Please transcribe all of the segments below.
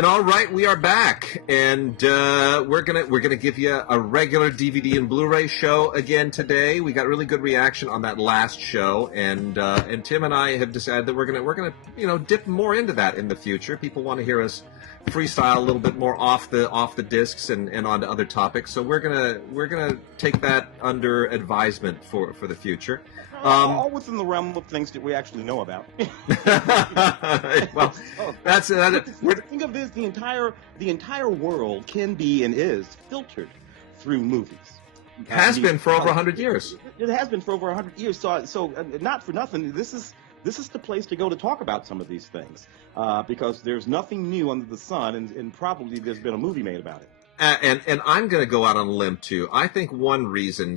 And all right, we are back, and we're gonna give you a regular DVD and Blu-ray show again today. We got really good reaction on that last show, and Tim and I have decided that we're gonna dip more into that in the future. People want to hear us freestyle a little bit more off the discs and onto other topics. So we're gonna take that under advisement for the future. All within the realm of things that we actually know about. Well, that's think of this: the entire world can be and is filtered through movies. Has been for over 100 years. It has been for over 100 years. So not for nothing, this is the place to go to talk about some of these things, because there's nothing new under the sun, and probably there's been a movie made about it. And I'm going to go out on a limb too. I think one reason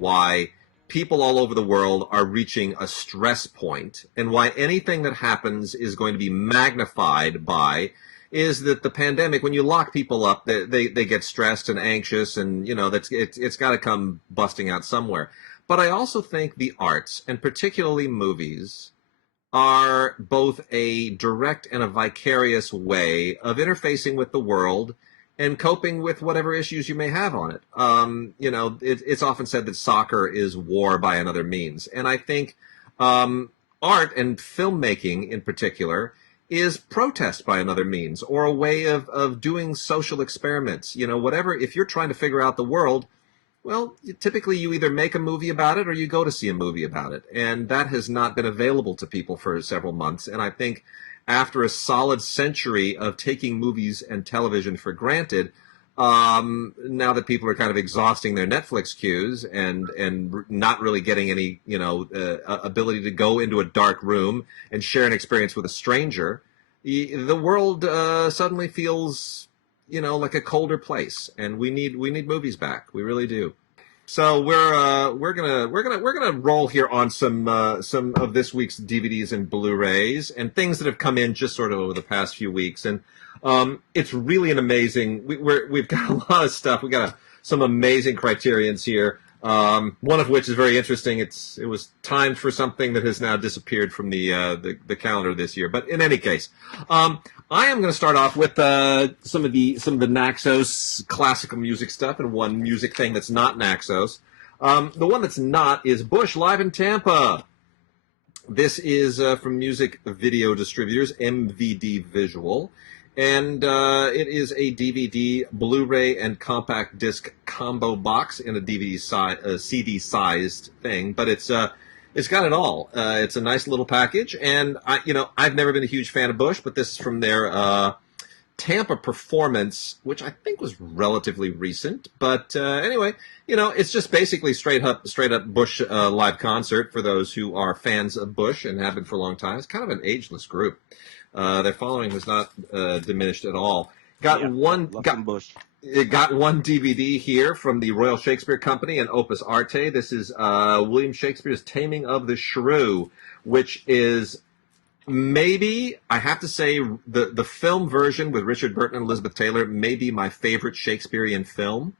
why people all over the world are reaching a stress point, and why anything that happens is going to be magnified by, is that the pandemic, when you lock people up, they get stressed and anxious, and it's got to come busting out somewhere. But I also think the arts, and particularly movies, are both a direct and a vicarious way of interfacing with the world and coping with whatever issues you may have on it. It's often said that soccer is war by another means. And I think art and filmmaking in particular is protest by another means, or a way of doing social experiments. Whatever, if you're trying to figure out the world, well, typically you either make a movie about it or you go to see a movie about it. And that has not been available to people for several months. And I think after a solid century of taking movies and television for granted, now that people are kind of exhausting their Netflix queues and not really getting any ability to go into a dark room and share an experience with a stranger, the world suddenly feels like a colder place, and we need movies back. We really do. So we're gonna roll here on some of this week's DVDs and Blu-rays and things that have come in just sort of over the past few weeks, and it's really an amazing. We've got a lot of stuff. We got some amazing Criterions here. One of which is very interesting. It was timed for something that has now disappeared from the calendar this year. But in any case, I am going to start off with some of the Naxos classical music stuff, and one music thing that's not Naxos. The one that's not is Bush Live in Tampa. This is from music video distributors MVD Visual, and it is a DVD, Blu-ray, and compact disc combo box in a DVD CD-sized thing, but it's got it all. It's a nice little package, and I've never been a huge fan of Bush, but this is from their Tampa performance, which I think was relatively recent. But anyway, it's just basically straight up Bush live concert for those who are fans of Bush and have been for a long time. It's kind of an ageless group. Their following has not diminished at all. Got one DVD here from the Royal Shakespeare Company and Opus Arte. This is William Shakespeare's Taming of the Shrew, which is maybe, I have to say, the film version with Richard Burton and Elizabeth Taylor may be my favorite Shakespearean film.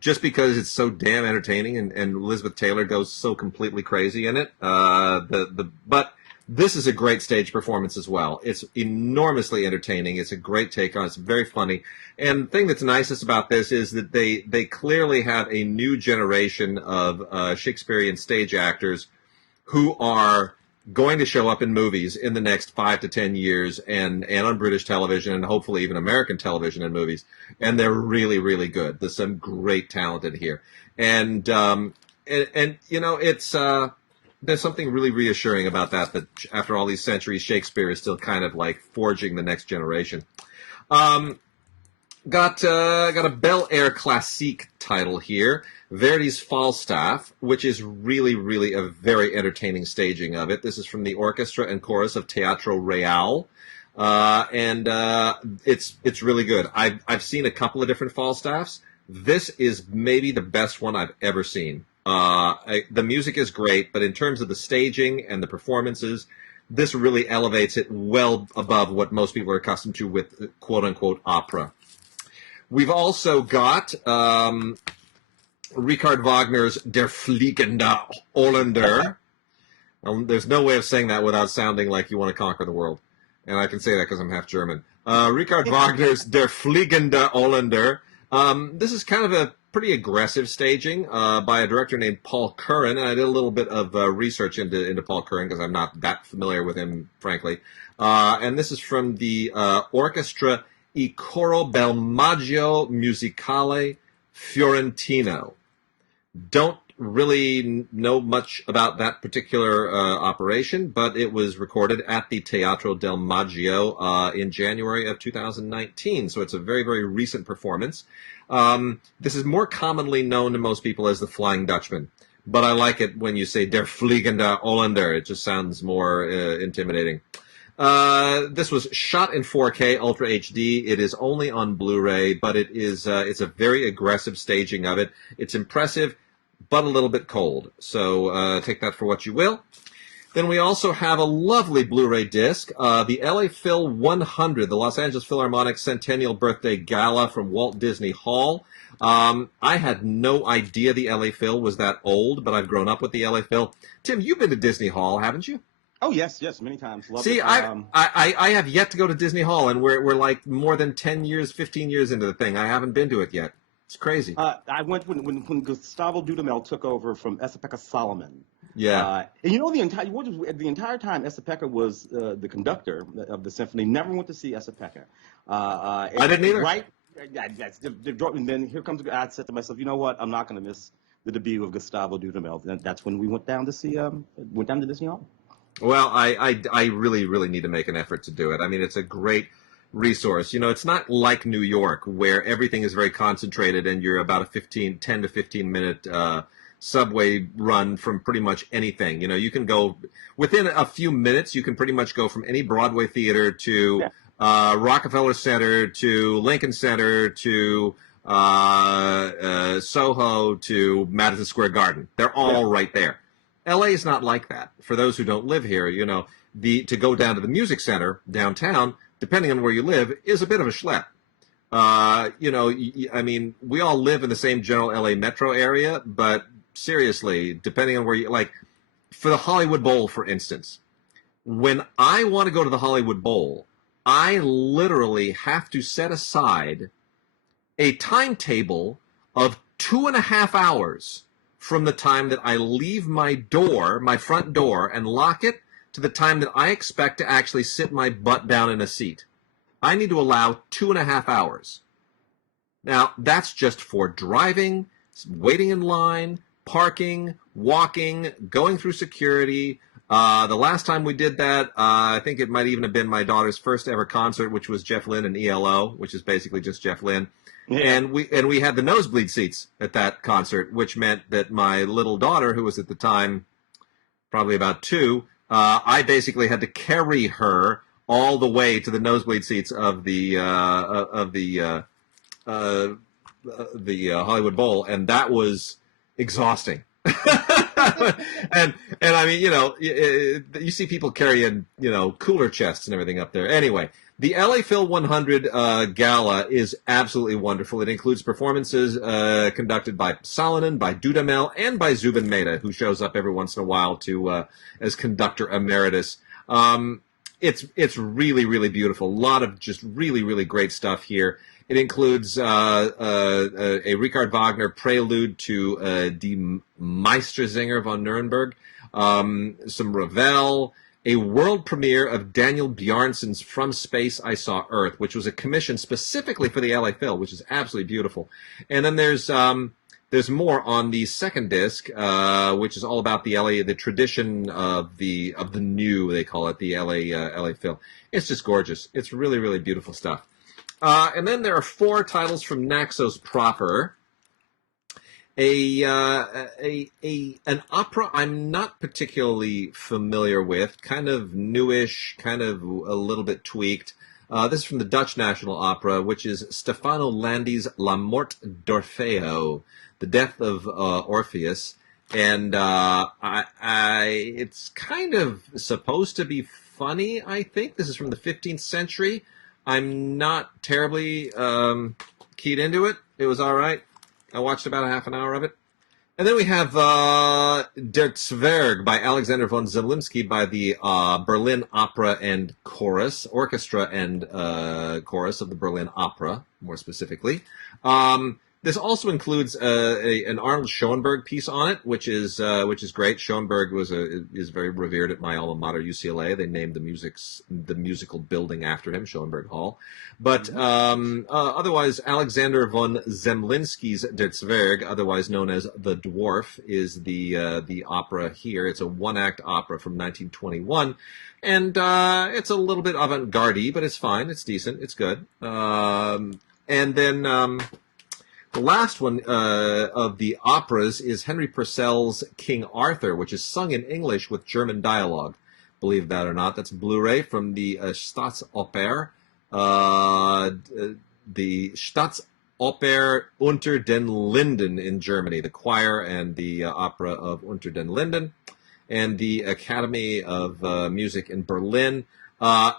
Just because it's so damn entertaining, and Elizabeth Taylor goes so completely crazy in it. But this is a great stage performance as well. It's enormously entertaining. It's a great take on it. It's very funny. And the thing that's nicest about this is that they clearly have a new generation of Shakespearean stage actors who are going to show up in movies in the next 5 to 10 years and on British television and hopefully even American television and movies. And they're really, really good. There's some great talent in here. And it's... there's something really reassuring about that after all these centuries, Shakespeare is still kind of like forging the next generation. Got a Bel Air Classique title here, Verdi's Falstaff, which is really, really a very entertaining staging of it. This is from the orchestra and chorus of Teatro Real, and it's really good. I've seen a couple of different Falstaffs. This is maybe the best one I've ever seen. The music is great, but in terms of the staging and the performances, this really elevates it well above what most people are accustomed to with quote-unquote opera. We've also got Richard Wagner's Der Fliegende Holländer. There's no way of saying that without sounding like you want to conquer the world. and I can say that because I'm half German. Richard Wagner's Der Fliegende Holländer. This is kind of a pretty aggressive staging by a director named Paul Curran, and I did a little bit of research into Paul Curran because I'm not that familiar with him, frankly. And this is from the Orchestra I Coro Bel Maggio Musicale Fiorentino. Don't really know much about that particular operation, but it was recorded at the Teatro del Maggio in January of 2019, so it's a very, very recent performance. This is more commonly known to most people as the Flying Dutchman, but I like it when you say Der Fliegende Holländer. It just sounds more intimidating. This was shot in 4K Ultra HD. It is only on Blu-ray, but it's a very aggressive staging of it. It's impressive, but a little bit cold. So take that for what you will. Then we also have a lovely Blu-ray disc, the LA Phil 100, the Los Angeles Philharmonic Centennial Birthday Gala from Walt Disney Hall. I had no idea the LA Phil was that old, but I've grown up with the LA Phil. Tim, you've been to Disney Hall, haven't you? Oh, yes, many times. Love See, it. I have yet to go to Disney Hall, and we're like more than 10 years, 15 years into the thing. I haven't been to it yet. It's crazy. I went when Gustavo Dudamel took over from Esa-Pekka Solomon. Yeah. And you know, the entire time Esa-Pekka was the conductor of the symphony, never went to see Esa-Pekka. I didn't either. Right? And then here comes, I said to myself, you know what? I'm not going to miss the debut of Gustavo Dudamel. And that's when we went down to Disney Hall. Well, I really, really need to make an effort to do it. I mean, it's a great resource. You know, it's not like New York where everything is very concentrated and you're about a 10 to 15 minute subway run from pretty much anything. You know, you can go within a few minutes. You can pretty much go from any Broadway theater to Rockefeller Center to Lincoln Center to Soho to Madison Square Garden. They're all right there. LA is not like that. For those who don't live here, you know, to go down to the Music Center downtown, depending on where you live, is a bit of a schlep. You know, I mean, we all live in the same general LA metro area, but seriously, depending on where you, like, for the Hollywood Bowl, for instance, when I want to go to the Hollywood Bowl, I literally have to set aside a timetable of 2.5 hours from the time that I leave my front door, and lock it to the time that I expect to actually sit my butt down in a seat. I need to allow 2.5 hours. Now, that's just for driving, waiting in line, parking, walking, going through security. The last time we did that, I think it might even have been my daughter's first ever concert, which was Jeff Lynne and ELO, which is basically just Jeff Lynne. Yeah. And we had the nosebleed seats at that concert, which meant that my little daughter, who was at the time probably about 2, I basically had to carry her all the way to the nosebleed seats of the Hollywood Bowl, and that was exhausting. and I mean, you know, you see people carrying, you know, cooler chests and everything up there. Anyway, the LA Phil 100 Gala is absolutely wonderful. It includes performances conducted by Salonen, by Dudamel, and by Zubin Mehta, who shows up every once in a while as conductor emeritus. It's really, really beautiful. A lot of just really, really great stuff here. It includes a Richard Wagner prelude to Die Meistersinger von Nuremberg, some Ravel, a world premiere of Daniel Bjarnsson's From Space I Saw Earth, which was a commission specifically for the LA Phil, which is absolutely beautiful. And then there's more on the second disc, which is all about the tradition of the new, they call it, the LA Phil. It's just gorgeous. It's really, really beautiful stuff. And then there are 4 titles from Naxos proper. An opera I'm not particularly familiar with, kind of newish, kind of a little bit tweaked. This is from the Dutch National Opera, which is Stefano Landi's La Mort d'Orfeo, The Death of Orpheus. And it's kind of supposed to be funny, I think. This is from the 15th century. I'm not terribly keyed into it. It was all right. I watched about a half an hour of it. And then we have Der Zwerg by Alexander von Zemlinsky by the Berlin Opera and Chorus, Orchestra and Chorus of the Berlin Opera, more specifically. This also includes an Arnold Schoenberg piece on it, which is great. Schoenberg is very revered at my alma mater, UCLA. They named the musical building after him, Schoenberg Hall. But otherwise, Alexander von Zemlinsky's Der Zwerg, otherwise known as The Dwarf, is the opera here. It's a one-act opera from 1921, and it's a little bit avant-garde, but it's fine. It's decent. It's good. And then. The last one of the operas is Henry Purcell's King Arthur, which is sung in English with German dialogue. Believe that or not, that's Blu-ray from the Staatsoper, the Staatsoper Unter den Linden in Germany, the choir and the opera of Unter den Linden, and the Academy of Music in Berlin.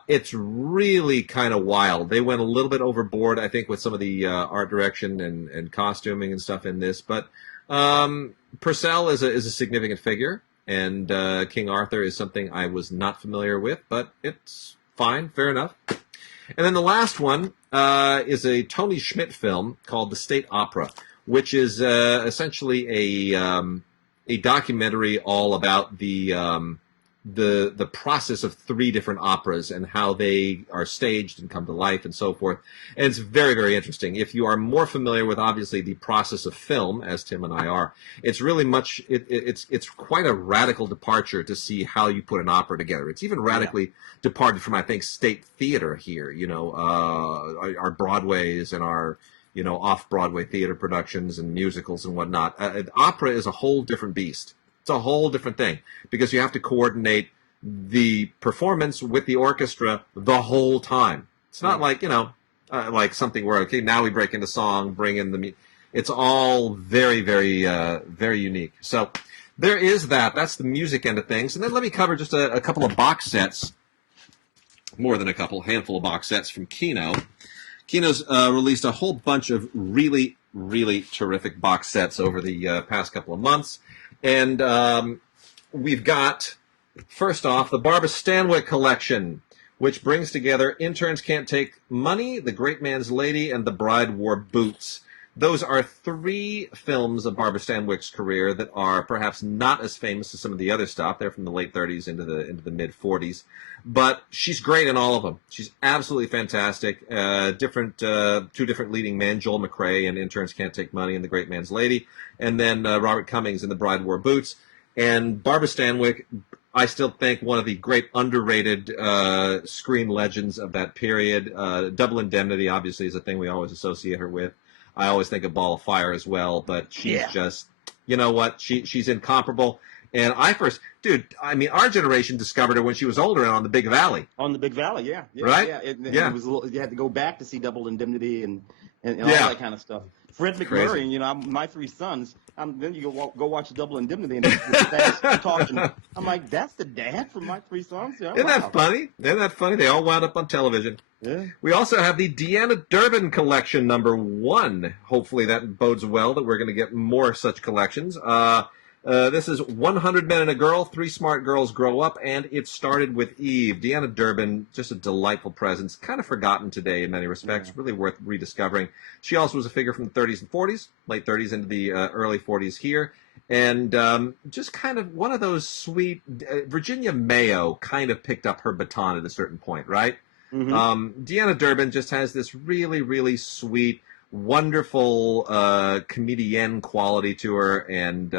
It's really kind of wild. They went a little bit overboard, I think, with some of the art direction and costuming and stuff in this. But Purcell is a significant figure, and King Arthur is something I was not familiar with, but it's fine, fair enough. And then the last one is a Tony Schmidt film called The State Opera, which is essentially a documentary all about the process of 3 different operas and how they are staged and come to life and so forth. And it's very, very interesting. If you are more familiar with, obviously, the process of film, as Tim and I are, it's really much, it's quite a radical departure to see how you put an opera together. It's even radically departed from, I think, state theater here, our Broadways and our, off-Broadway theater productions and musicals and whatnot. Opera is a whole different beast. It's a whole different thing because you have to coordinate the performance with the orchestra the whole time. It's not like, like something where, okay, now we break into song, bring in the it's all very, very, very unique. So there is that. That's the music end of things. And then let me cover just a couple of box sets, more than a couple, handful of box sets from Kino. Kino's released a whole bunch of really, really terrific box sets over the past couple of months. And we've got, first off, the Barbara Stanwyck collection, which brings together Interns Can't Take Money, The Great Man's Lady, and The Bride Wore Boots. Those are 3 films of Barbara Stanwyck's career that are perhaps not as famous as some of the other stuff. They're from the late 30s into the mid-40s. But she's great in all of them. She's absolutely fantastic. 2 different leading men, Joel McCrea in Interns Can't Take Money and The Great Man's Lady, and then Robert Cummings in The Bride Wore Boots. And Barbara Stanwyck, I still think one of the great underrated screen legends of that period. Double Indemnity, obviously, is a thing we always associate her with. I always think of Ball of Fire as well, but she's just, you know what? She's incomparable. And our generation discovered her when she was older and on the Big Valley. On the Big Valley, yeah. Right? Yeah. It was you had to go back to see Double Indemnity and all that kind of stuff. Fred McMurray, my 3 sons. Then you go watch Double Indemnity, and the talking. I'm like, that's the dad from my 3 sons. Yeah, Isn't that funny? Isn't that funny? They all wound up on television. Yeah. We also have the Deanna Durbin collection #1. Hopefully that bodes well that we're going to get more such collections. This is 100 Men and a Girl, 3 Smart Girls Grow Up, and It Started with Eve. Deanna Durbin, just a delightful presence, kind of forgotten today in many respects, really worth rediscovering. She also was a figure from the 30s and 40s, late 30s into the early 40s here, and just kind of one of those sweet, Virginia Mayo kind of picked up her baton at a certain point, right? Mm-hmm. Deanna Durbin just has this really, really sweet, wonderful comedienne quality to her, and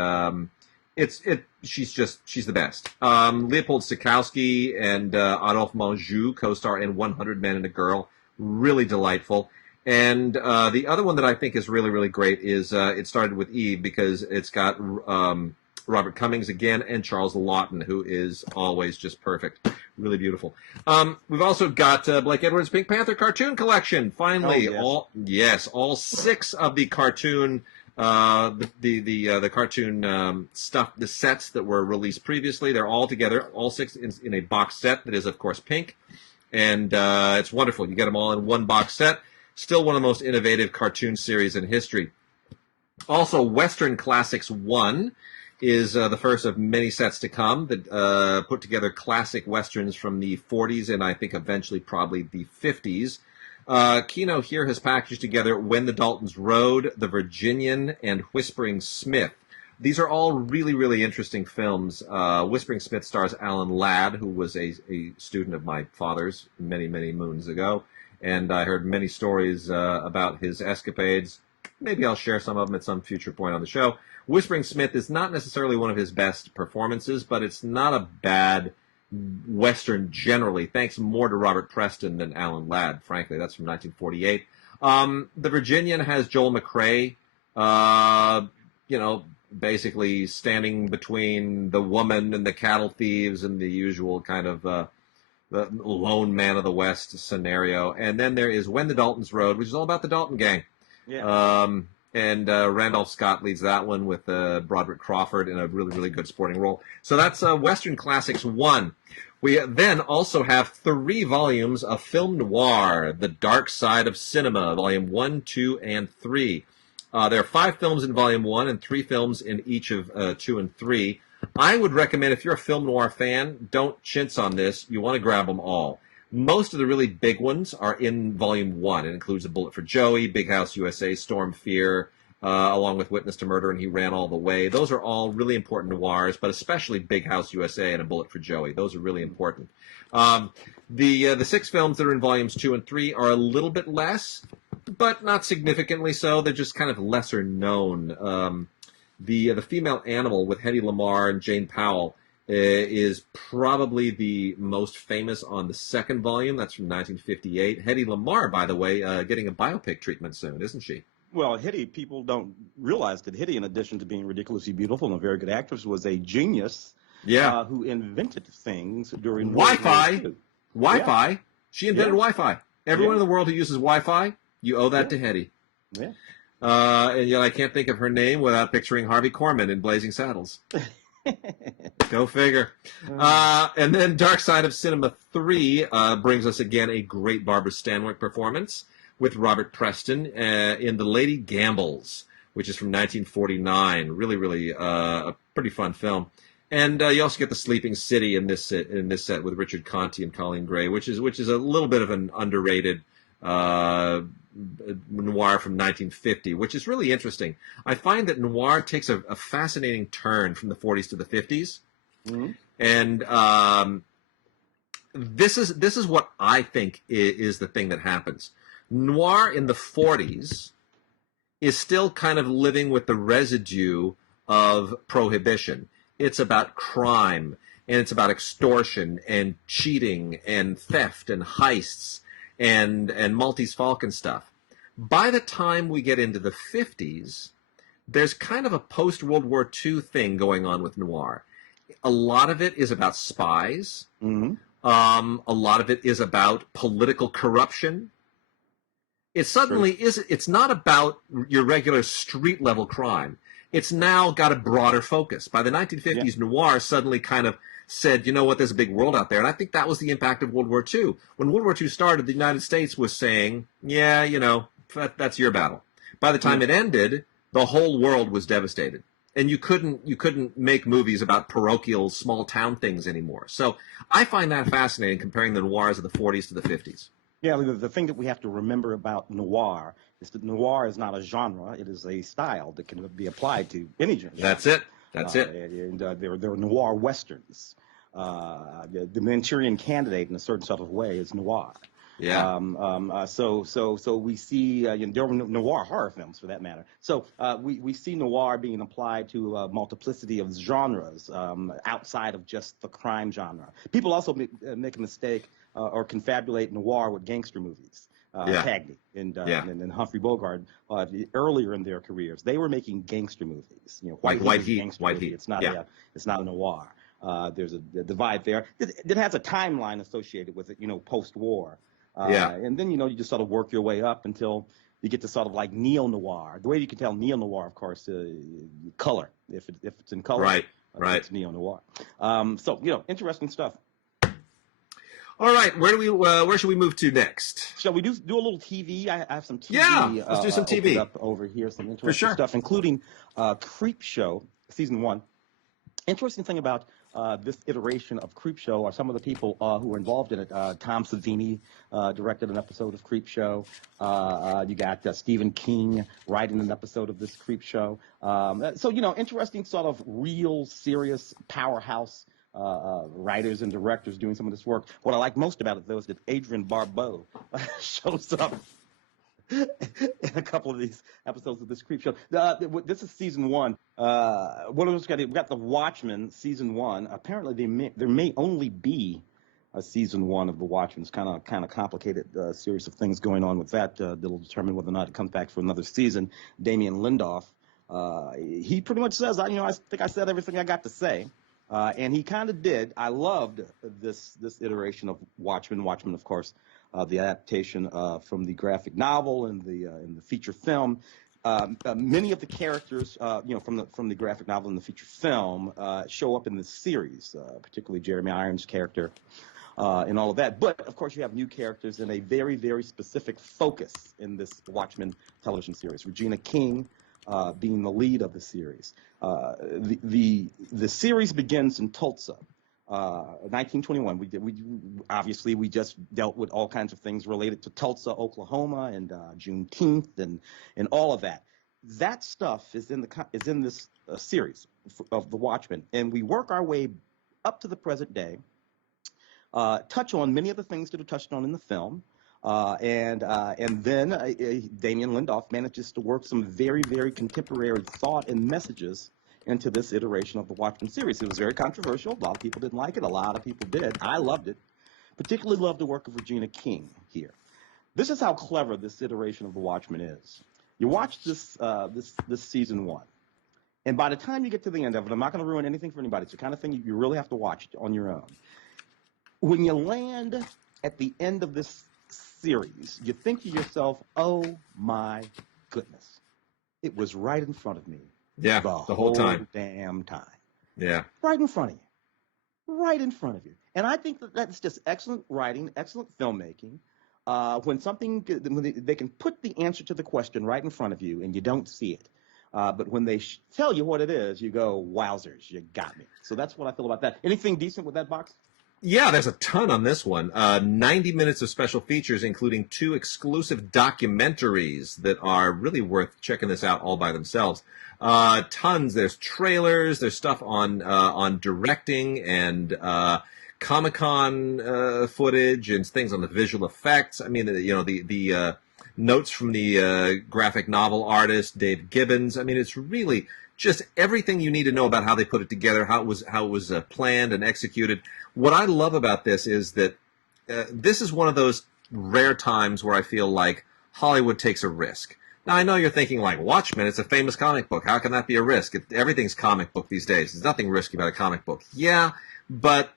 she's the best. Leopold Stokowski and Adolphe Menjou co-star in 100 Men and a Girl. Really delightful. And the other one that I think is really, really great is It Started with Eve, because it's got Robert Cummings again and Charles Laughton, who is always just perfect. Really beautiful. We've also got Blake Edwards' Pink Panther cartoon collection. Finally, all 6 of the cartoon, the cartoon stuff, the sets that were released previously. They're all together, all 6 in a box set that is, of course, pink, and it's wonderful. You get them all in one box set. Still one of the most innovative cartoon series in history. Also, Western Classics 1 is the first of many sets to come that put together classic Westerns from the 40s and I think eventually probably the 50s. Kino here has packaged together When the Daltons Rode, The Virginian, and Whispering Smith. These are all really, really interesting films. Whispering Smith stars Alan Ladd, who was a student of my father's many, many moons ago. And I heard many stories about his escapades. Maybe I'll share some of them at some future point on the show. Whispering Smith is not necessarily one of his best performances, but it's not a bad Western generally, thanks more to Robert Preston than Alan Ladd, frankly. That's from 1948. The Virginian has Joel McCrea, basically standing between the woman and the cattle thieves and the usual kind of the lone man of the West scenario. And then there is When the Daltons Rode, which is all about the Dalton gang. Yeah. And Randolph Scott leads that one with Broderick Crawford in a really, really good supporting role. So that's Western Classics 1. We then also have 3 volumes of film noir, The Dark Side of Cinema, Volume 1, 2, and 3. There are 5 films in Volume 1 and 3 films in each of 2 and 3. I would recommend, if you're a film noir fan, don't chintz on this. You want to grab them all. Most of the really big ones are in Volume 1. It includes A Bullet for Joey, Big House USA, Storm Fear, along with Witness to Murder and He Ran All the Way. Those are all really important noirs, but especially Big House USA and A Bullet for Joey. Those are really important. The 6 films that are in Volumes 2 and 3 are a little bit less, but not significantly so. They're just kind of lesser known. The Female Animal with Hedy Lamarr and Jane Powell is probably the most famous on the 2nd volume. That's from 1958. Hedy Lamarr, by the way, getting a biopic treatment soon, isn't she? Well, Hedy, people don't realize that Hedy, in addition to being ridiculously beautiful and a very good actress, was a genius who invented things during Wi-Fi. Wi-Fi. Yeah. She invented Wi-Fi. Everyone in the world who uses Wi-Fi, you owe that to Hedy. Yeah. And yet I can't think of her name without picturing Harvey Korman in Blazing Saddles. Go figure. And then Dark Side of Cinema 3 brings us again a great Barbara Stanwyck performance with Robert Preston in The Lady Gambles, which is from 1949. Really, really a pretty fun film. And you also get The Sleeping City in this set with Richard Conte and Colleen Gray, which is a little bit of an underrated noir from 1950, which is really interesting. I find that noir takes a fascinating turn from the 40s to the 50s, and this is what I think is the thing that happens. Noir in the 40s is still kind of living with the residue of Prohibition. It's about crime, and it's about extortion and cheating and theft and heists and Maltese Falcon stuff. By the time we get into the 50s, there's kind of a post-World War II thing going on with noir. A lot of it is about spies. A lot of it is about political corruption. It suddenly is. It's not about your regular street-level crime. It's now got a broader focus. By the 1950s, noir suddenly kind of said, you know what, there's a big world out there. And I think that was the impact of World War II. When World War II started, the United States was saying, yeah, you know, that's your battle. By the time it ended, the whole world was devastated. And you couldn't make movies about parochial, small-town things anymore. So I find that fascinating, comparing the noirs of the 40s to the 50s. Yeah, the thing that we have to remember about noir is that noir is not a genre. It is a style that can be applied to any genre. That's it. That's it. And there are noir westerns. The Manchurian Candidate, in a certain sort of way, is noir. Yeah. So we see there are noir horror films, for that matter. So we see noir being applied to a multiplicity of genres outside of just the crime genre. People also make a mistake or confabulate noir with gangster movies. Cagney and Humphrey Bogart earlier in their careers, they were making gangster movies. You know, White Heat. It's not a noir. There's a divide there. It has a timeline associated with it. You know, post-war. And then, you just sort of work your way up until you get to sort of like neo-noir. The way you can tell neo-noir, of course, color. If it's in color, right. It's neo-noir. So, interesting stuff. All right, where should we move to next? Shall we do a little TV? I have some TV. Yeah, let's do some TV up over here. Some for interesting sure. stuff, including Creepshow season 1. Interesting thing about this iteration of Creepshow are some of the people who were involved in it. Tom Savini directed an episode of Creepshow. You got Stephen King writing an episode of this Creepshow. So, interesting sort of real, serious powerhouse writers and directors doing some of this work. What I like most about it, though, is that Adrian Barbeau shows up in a couple of these episodes of this Creepshow. This is season 1. What else we got? The Watchmen season 1. Apparently, there may only be a season 1 of the Watchmen. It's kind of complicated series of things going on with that. That'll determine whether or not it comes back for another season. Damien Lindelof, he pretty much says, I think I said everything I got to say. And he kind of did. I loved this iteration of Watchmen. Watchmen, of course, the adaptation from the graphic novel and the feature film. Many of the characters, from the graphic novel and the feature film, show up in this series, particularly Jeremy Irons' character and all of that. But of course, you have new characters and a very, very specific focus in this Watchmen television series. Regina King being the lead of the series. The series begins in Tulsa, 1921. We just dealt with all kinds of things related to Tulsa, Oklahoma, and Juneteenth, and all of that. That stuff is in this series of the Watchmen, and we work our way up to the present day. Touch on many of the things that are touched on in the film. And then Damien Lindelof manages to work some very, very contemporary thought and messages into this iteration of the Watchmen series. It was very controversial. A lot of people didn't like it. A lot of people did. I loved it. Particularly loved the work of Regina King here. This is how clever this iteration of the Watchmen is. You watch this season 1, and by the time you get to the end of it, I'm not going to ruin anything for anybody. It's the kind of thing you really have to watch on your own. When you land at the end of this series, you think to yourself, oh my goodness, it was right in front of me. Yeah, the whole time. Damn time. Yeah. Right in front of you. Right in front of you. And I think that's just excellent writing, excellent filmmaking. When they can put the answer to the question right in front of you and you don't see it. But when they tell you what it is, you go, wowzers, you got me. So that's what I feel about that. Anything decent with that box? Yeah, there's a ton on this one. 90 minutes of special features, including 2 exclusive documentaries that are really worth checking this out all by themselves. Tons. There's trailers. There's stuff on directing and Comic-Con footage and things on the visual effects. I mean, the notes from the graphic novel artist Dave Gibbons. I mean, it's really just everything you need to know about how they put it together, how it was planned and executed. What I love about this is that this is one of those rare times where I feel like Hollywood takes a risk. Now, I know you're thinking, like, Watchmen, it's a famous comic book. How can that be a risk? Everything's comic book these days. There's nothing risky about a comic book. Yeah, but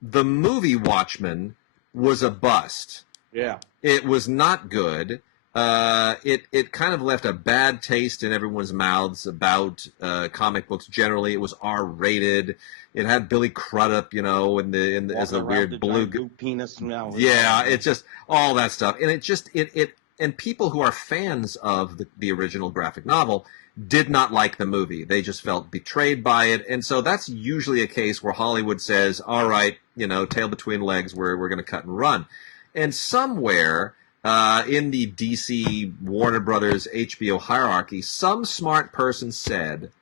the movie Watchmen was a bust. Yeah. It was not good. It kind of left a bad taste in everyone's mouths about comic books generally. It was R-rated. It had Billy Crudup, as a weird blue penis. Yeah, it's just all that stuff, and and people who are fans of the original graphic novel did not like the movie. They just felt betrayed by it, and so that's usually a case where Hollywood says, "All right, tail between legs, we're going to cut and run," and somewhere. In the DC Warner Brothers HBO hierarchy, some smart person said,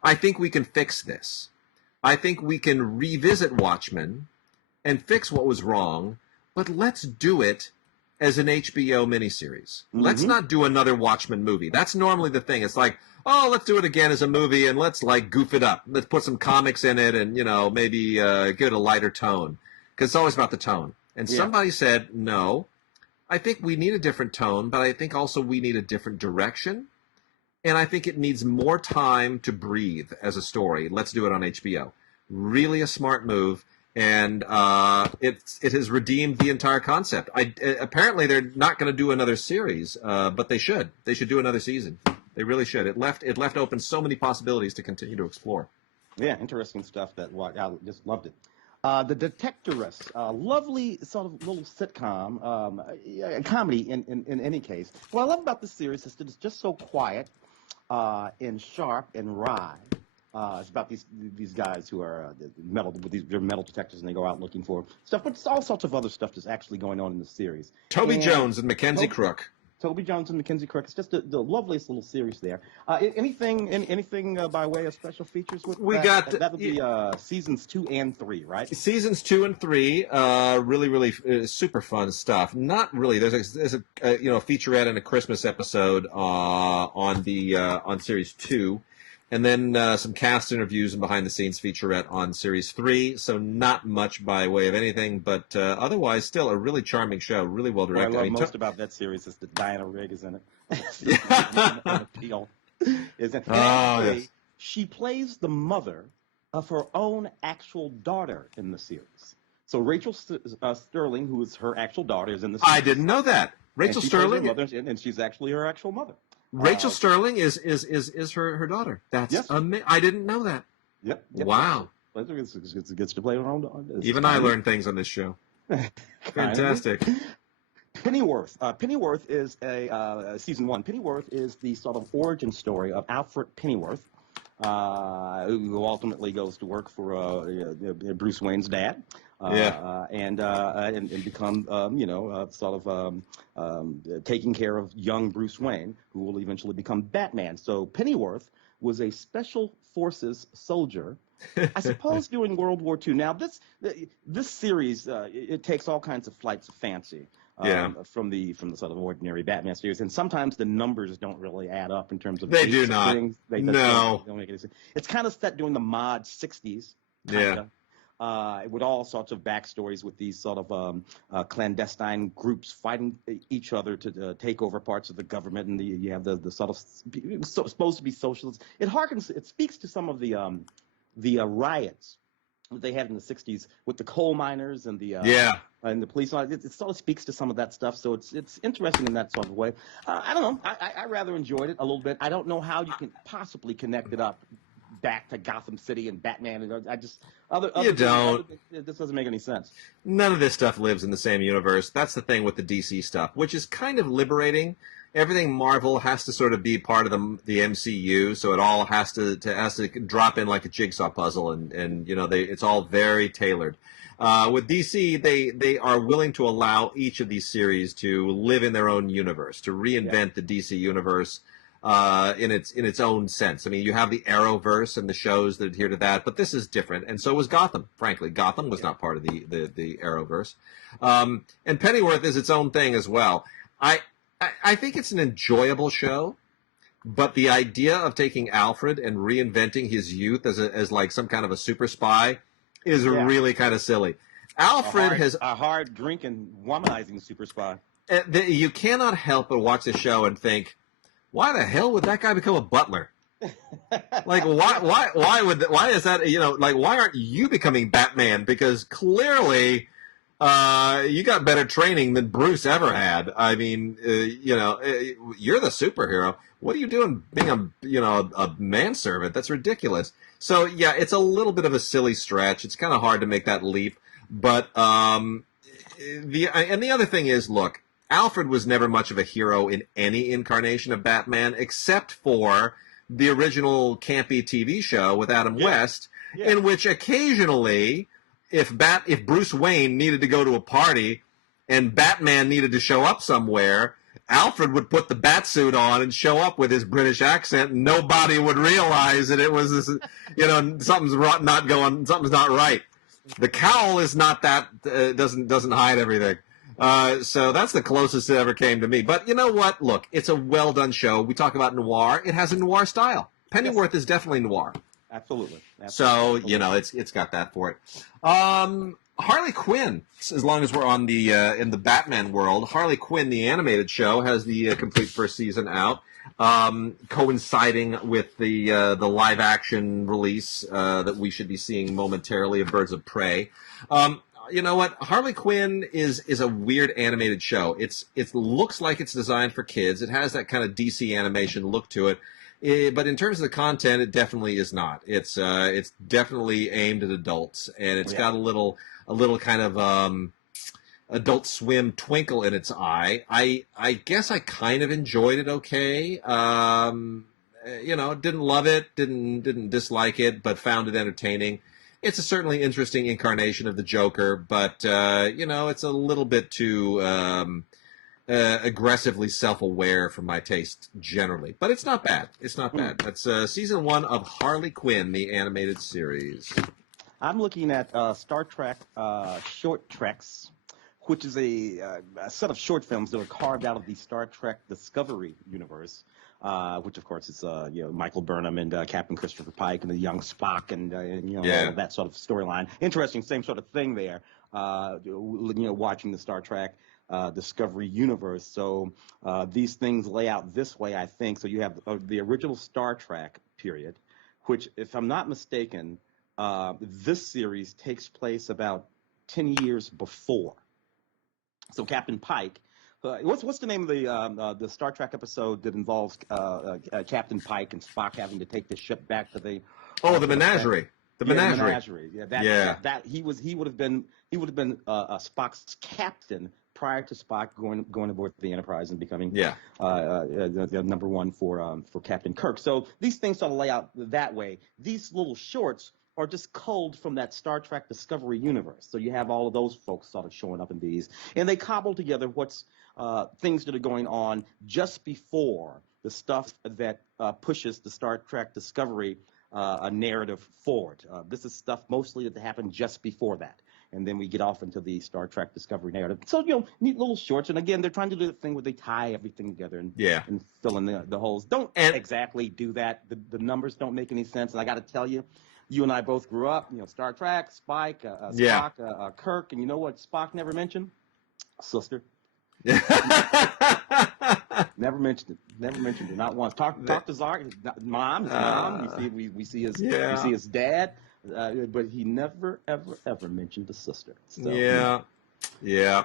I think we can fix this. I think we can revisit Watchmen and fix what was wrong, but let's do it as an HBO miniseries. Mm-hmm. Let's not do another Watchmen movie. That's normally the thing. It's like, oh, let's do it again as a movie and let's goof it up. Let's put some comics in it and, maybe give it a lighter tone. Because it's always about the tone. And somebody said, no. I think we need a different tone, but I think also we need a different direction. And I think it needs more time to breathe as a story. Let's do it on HBO. Really a smart move. And it has redeemed the entire concept. Apparently, they're not going to do another series, but they should. They should do another season. They really should. It left open so many possibilities to continue to explore. Yeah, interesting stuff. I just loved it. The Detectorists, lovely sort of little sitcom, comedy in any case. What I love about this series is that it's just so quiet and sharp and wry. It's about these guys who are they're metal detectors, and they go out looking for stuff. But it's all sorts of other stuff that's actually going on in the series. Toby Jones and Mackenzie Crook. Toby Jones and Mackenzie Crook. It's just the loveliest little series there. Anything by way of special features with that? That would be seasons 2 and 3, right? Seasons 2 and 3, really super fun stuff. Not really. There's a featurette and a Christmas episode on series 2. And then some cast interviews and behind-the-scenes featurette on Series 3. So not much by way of anything, but otherwise still a really charming show, really well-directed. What I love most about that series is that Diana Rigg is in it. Yes. She plays the mother of her own actual daughter in the series. So Rachel Sterling, who is her actual daughter, is in the series. I didn't know that. Rachel Sterling? And she's actually her actual mother. Rachel Sterling is her daughter. That's amazing. I didn't know that. Yep. Wow. It gets to play her own daughter. Even I learn things on this show. Fantastic. Pennyworth. Pennyworth is season 1. Pennyworth is the sort of origin story of Alfred Pennyworth, who ultimately goes to work for Bruce Wayne's dad. And become, taking care of young Bruce Wayne, who will eventually become Batman. So Pennyworth was a special forces soldier, I suppose, during World War II. Now, this series, it takes all kinds of flights of fancy. From the sort of ordinary Batman series, and sometimes the numbers don't really add up in terms of they do not. Things. No, don't make any sense. It's kind of set during the mod 60s. Kinda. With all sorts of backstories with these sort of clandestine groups fighting each other to take over parts of the government, and you have the sort of supposed to be socialists. It speaks to some of the riots that they had in the 60s with the coal miners and the police. It sort of speaks to some of that stuff, so it's interesting in that sort of way. I don't know. I rather enjoyed it a little bit. I don't know how you can possibly connect it up back to Gotham City and Batman. And I just you don't. This doesn't make any sense. None of this stuff lives in the same universe. That's the thing with the DC stuff, which is kind of liberating. Everything Marvel has to sort of be part of the MCU, so it all has to drop in like a jigsaw puzzle, and it's all very tailored. With DC, they are willing to allow each of these series to live in their own universe, to reinvent the DC universe in its own sense. I mean, you have the Arrowverse and the shows that adhere to that, but this is different, and so was Gotham. Frankly, Gotham was not part of the Arrowverse, and Pennyworth is its own thing as well. I think it's an enjoyable show, but the idea of taking Alfred and reinventing his youth as like some kind of a super spy is really kind of silly. Alfred has a hard drinking, womanizing super spy. You cannot help but watch the show and think, why the hell would that guy become a butler? Like, why is that? Why aren't you becoming Batman? Because clearly, you got better training than Bruce ever had. I mean, you're the superhero. What are you doing being a manservant? That's ridiculous. So yeah, it's a little bit of a silly stretch. It's kind of hard to make that leap. But the other thing is, look, Alfred was never much of a hero in any incarnation of Batman, except for the original campy TV show with Adam West, in which occasionally, if Bruce Wayne needed to go to a party and Batman needed to show up somewhere, Alfred would put the bat suit on and show up with his British accent, and nobody would realize that it was this, something's not right. The cowl is not that doesn't hide everything. So that's the closest it ever came to me. But you know what? Look, it's a well-done show. We talk about noir. It has a noir style. Pennyworth is definitely noir. Absolutely. So, it's got that for it. Harley Quinn, as long as we're on the in the Batman world, Harley Quinn, the animated show, has the complete first season out, coinciding with the live-action release that we should be seeing momentarily of Birds of Prey. You know what? Harley Quinn is a weird animated show. It looks like it's designed for kids. It has that kind of DC animation look to it. But in terms of the content, it definitely is not. It's definitely aimed at adults, and it's got a little kind of Adult Swim twinkle in its eye. I guess I kind of enjoyed it. Okay, didn't love it, didn't dislike it, but found it entertaining. It's a certainly interesting incarnation of the Joker, but it's a little bit too aggressively self-aware for my taste generally. But it's not bad. It's not bad. That's season 1 of Harley Quinn, the animated series. I'm looking at Star Trek Short Treks, which is a set of short films that are carved out of the Star Trek Discovery universe, which of course is Michael Burnham and Captain Christopher Pike and the young Spock and all of that sort of storyline. Interesting, same sort of thing there. Watching the Star Trek Discovery universe. So these things lay out this way, I think. So you have the original Star Trek period, which, if I'm not mistaken, this series takes place about 10 years before. So Captain Pike, what's the name of the Star Trek episode that involves Captain Pike and Spock having to take the ship back to the the Menagerie. The Menagerie. That he would have been Spock's captain prior to Spock going aboard the Enterprise and becoming the number one for Captain Kirk. So these things sort of lay out that way. These little shorts are just culled from that Star Trek Discovery universe. So you have all of those folks sort of showing up in these, and they cobble together what's things that are going on just before the stuff that pushes the Star Trek Discovery a narrative forward. This is stuff mostly that happened just before that. And then we get off into the Star Trek Discovery narrative. So, neat little shorts. And again, they're trying to do the thing where they tie everything together and fill in the holes. Don't exactly do that. The numbers don't make any sense. And I got to tell you, you and I both grew up, Star Trek, Spock, Kirk. And you know what Spock never mentioned? Sister. Never mentioned it. Never mentioned it. Not once. Talk to Zark. His mom. We see his dad. But he never, ever mentioned the sister. So, Yeah.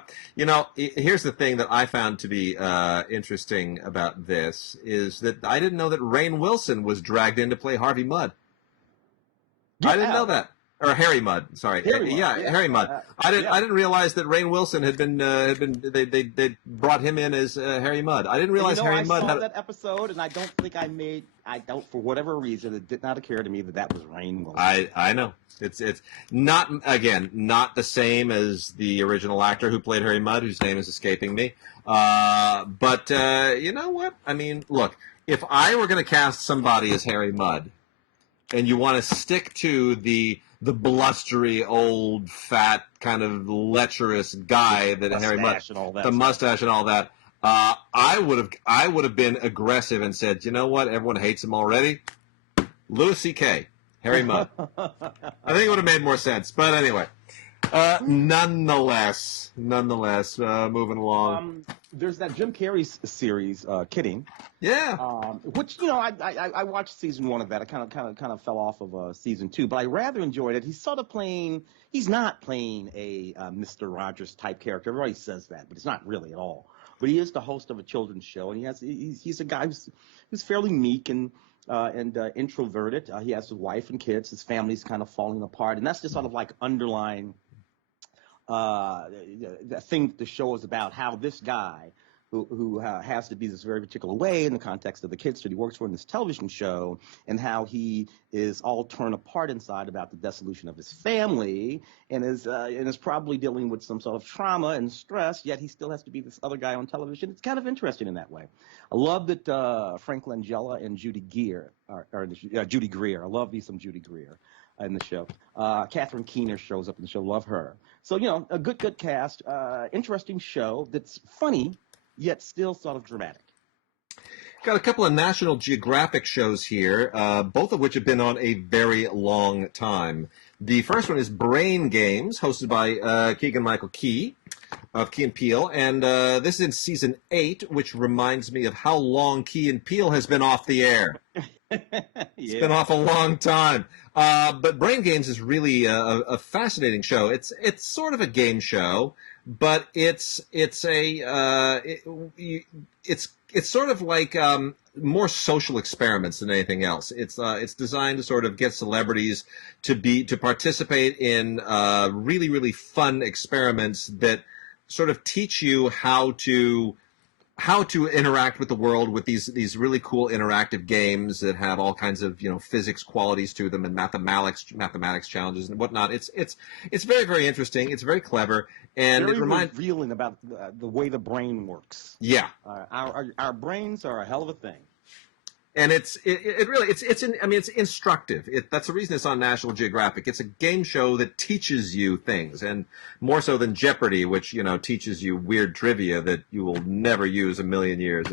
Here's the thing that I found to be interesting about this is that I didn't know that Rainn Wilson was dragged in to play Harvey Mudd. I didn't know that. Or Harry Mudd, sorry. Harry Mudd. I didn't realize that Rainn Wilson had been they brought him in as Harry Mudd. I didn't realize Harry Mudd had that episode, and I don't think for whatever reason it did not occur to me that was Rainn Wilson. I know. It's not the same as the original actor who played Harry Mudd, whose name is escaping me. But you know what? I mean, look, if I were going to cast somebody as Harry Mudd, and you want to stick to the blustery, old, fat, kind of lecherous guy that Harry Mudd, the mustache and all that, I would have been aggressive and said, you know what, everyone hates him already. Louis C.K., Harry Mudd. I think it would have made more sense. But anyway, nonetheless, moving along. There's that Jim Carrey series, Kidding. Yeah. Which I watched season 1 of that. I kind of fell off of season 2, but I rather enjoyed it. He's sort of playing. He's not playing a Mr. Rogers type character. Everybody says that, but it's not really at all. But he is the host of a children's show, and he's a guy who's fairly meek and introverted. He has his wife and kids. His family's kind of falling apart, and that's just sort of like underlying the thing the show is about, how this guy who has to be this very particular way in the context of the kids that he works for in this television show, and how he is all torn apart inside about the dissolution of his family, and is probably dealing with some sort of trauma and stress, yet he still has to be this other guy on television. It's kind of interesting in that way. I love that Frank Langella and Judy Greer. I love me some Judy Greer in the show. Catherine Keener shows up in the show. Love her. So, a good cast. Interesting show that's funny, yet still sort of dramatic. Got a couple of National Geographic shows here, both of which have been on a very long time. The first one is Brain Games, hosted by Keegan-Michael Key of Key and Peele, and this is in season 8, which reminds me of how long Key and Peele has been off the air. It's been off a long time. But Brain Games is really a fascinating show. It's sort of a game show, but it's sort of like more social experiments than anything else. It's designed to sort of get celebrities to participate in really, really fun experiments that sort of teach you how to interact with the world with these really cool interactive games that have all kinds of physics qualities to them and mathematics challenges and whatnot. It's very, very interesting. It's very clever, and very it reminds revealing about the way the brain works. Yeah, our brains are a hell of a thing. And it's instructive. That's the reason it's on National Geographic. It's a game show that teaches you things, and more so than Jeopardy, which teaches you weird trivia that you will never use a million years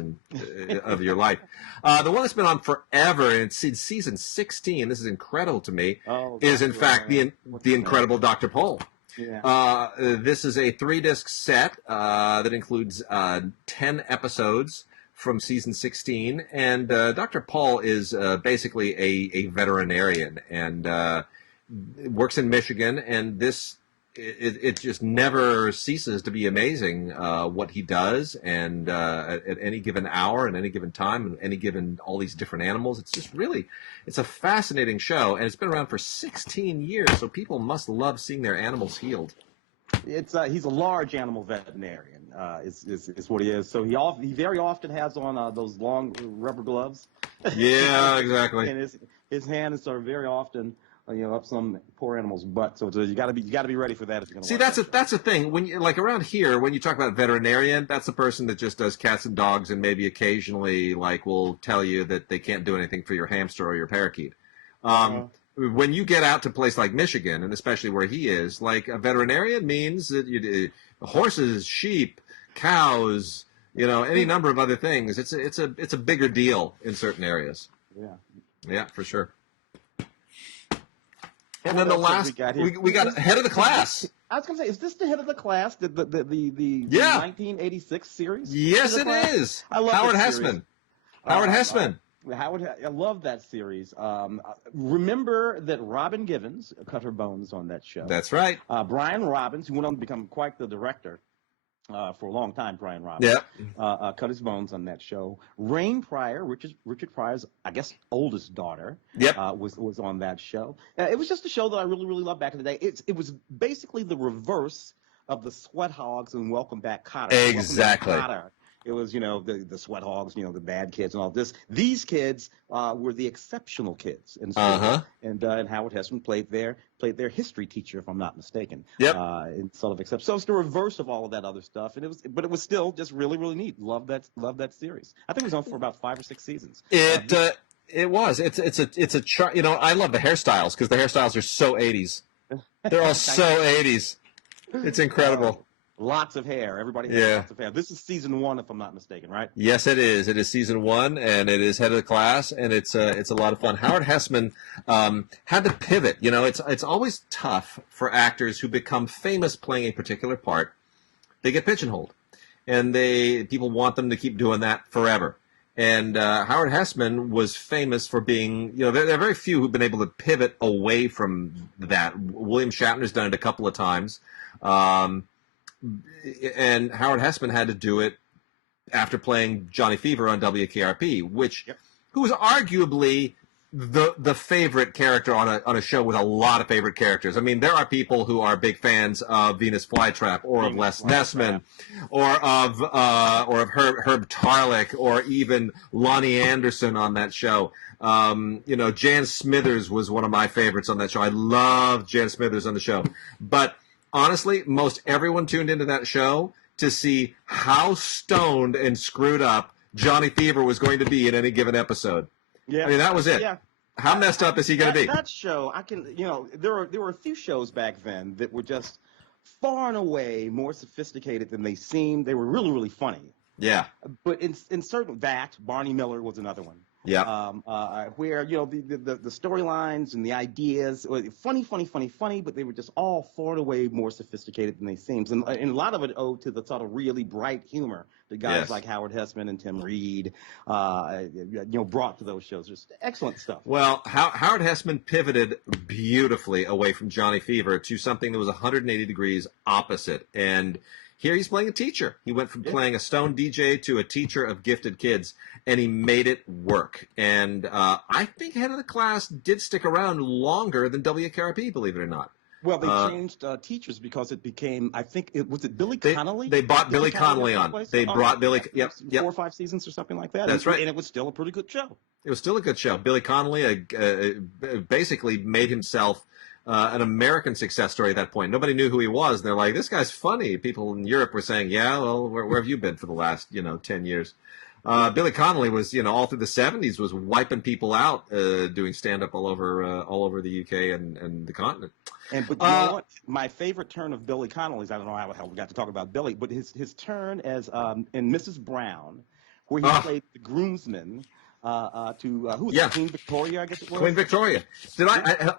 of your life. The one that's been on forever, and it's in season 16. This is incredible to me. Is in fact the incredible Dr. Pol. Yeah. This is a 3-disc set that includes 10 episodes from season 16, and Dr. Pol is basically a veterinarian and works in Michigan, and it just never ceases to be amazing what he does, and at any given hour and any given time and any given all these different animals. It's a fascinating show, and it's been around for 16 years, so people must love seeing their animals healed. He's a large animal veterinarian, is what he is. So he very often has on those long rubber gloves. Yeah, exactly. And his hand is sort of very often up some poor animal's butt. So you got to be ready for that if you're going to see. That's a thing when you around here when you talk about veterinarian, that's the person that just does cats and dogs and maybe occasionally will tell you that they can't do anything for your hamster or your parakeet. When you get out to a place like Michigan, and especially where he is, a veterinarian means that horses, sheep, cows, any number of other things. It's a bigger deal in certain areas. Yeah, for sure. And then the last we got head of the class. I was going to say, is this the head of the class? The 1986 series? Yes, it is. I love Howard Hesseman. Howard Hesseman. I love that series. Remember that Robin Givens cut her bones on that show. That's right. Brian Robbins, who went on to become quite the director for a long time, Brian Robbins, cut his bones on that show. Rain Pryor, Richard Pryor's, I guess, oldest daughter, was on that show. It was just a show that I really, really loved back in the day. It was basically the reverse of the Sweat Hogs and Welcome Back, Kotter. Exactly. Welcome Back, Kotter. It was, the Sweat Hogs, the bad kids and all this. These kids were the exceptional kids in school. And Howard Hesseman played their history teacher, if I'm not mistaken. In sort of so it's the reverse of all of that other stuff. And it was still just really, really neat. Love that series. I think it was on for about 5 or 6 seasons. It was. It's a chart. I love the hairstyles because the hairstyles are so 80s. They're all so 80s. It's incredible. Lots of hair. Everybody has lots of hair. This is season 1, if I'm not mistaken, right? Yes, it is. It is season 1, and it is head of the class, and it's a lot of fun. Howard Hesseman had to pivot. It's always tough for actors who become famous playing a particular part. They get pigeonholed, and people want them to keep doing that forever. And Howard Hesseman was famous for being, there are very few who've been able to pivot away from that. William Shatner's done it a couple of times. And Howard Hesseman had to do it after playing Johnny Fever on WKRP, who was arguably the favorite character on a show with a lot of favorite characters. I mean, there are people who are big fans of Venus Flytrap or of Les Nessman or of Herb Tarlick or even Lonnie Anderson on that show. Jan Smithers was one of my favorites on that show. I loved Jan Smithers on the show, but honestly, most everyone tuned into that show to see how stoned and screwed up Johnny Fever was going to be in any given episode. Yeah, I mean, that was it. Yeah. How messed up is he going to be? That show, there were a few shows back then that were just far and away more sophisticated than they seemed. They were really, really funny. Yeah. But in certain, Barney Miller was another one. Yeah. Where the storylines and the ideas were funny, but they were just all far and away more sophisticated than they seemed, and a lot of it owed to the sort of really bright humor that guys like Howard Hesseman and Tim Reed, brought to those shows. Just excellent stuff. Well, Howard Hesseman pivoted beautifully away from Johnny Fever to something that was 180 degrees opposite, and Here he's playing a teacher. He went from playing a stone DJ to a teacher of gifted kids, and he made it work. And I think Head of the Class did stick around longer than WKRP, believe it or not. Well, they changed teachers because it became, I think, was it Billy Connolly? They bought Billy Connolly on. They brought Billy, yep. 4 or 5 seasons or something like that. That's right. And it was still a pretty good show. It was still a good show. Billy Connolly basically made himself an American success story at that point. Nobody knew who he was. And they're like, this guy's funny. People in Europe were saying, yeah, well, where have you been for the last, 10 years? Billy Connolly was, all through the 70s, was wiping people out, doing stand-up all over the UK and the continent. But you know what? My favorite turn of Billy Connolly's, I don't know how the hell we got to talk about Billy, but his turn as in Mrs. Brown, where he played the groomsman, who was it? Queen Victoria, I guess it was? Queen Victoria.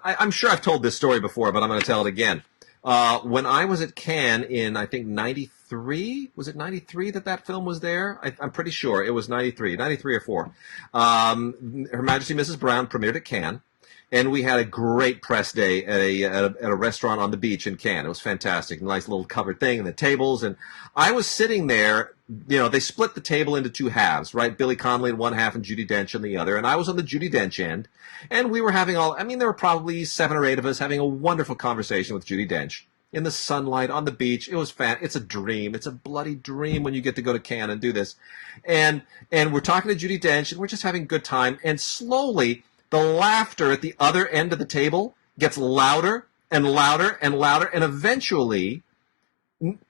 I'm sure I've told this story before, but I'm going to tell it again. When I was at Cannes in, I think, 93, was it 93 that film was there? I'm pretty sure it was 93 or 4. Her Majesty Mrs. Brown premiered at Cannes, and we had a great press day at a restaurant on the beach in Cannes. It was fantastic, nice little covered thing, and the tables, and I was sitting there. They split the table into 2 halves, right? Billy Connolly in one half and Judi Dench in the other. And I was on the Judi Dench end. And we were having there were probably 7 or 8 of us having a wonderful conversation with Judi Dench in the sunlight on the beach. It was It's a dream. It's a bloody dream when you get to go to Cannes and do this. And we're talking to Judi Dench, and we're just having a good time. And slowly, the laughter at the other end of the table gets louder and louder and louder. And eventually,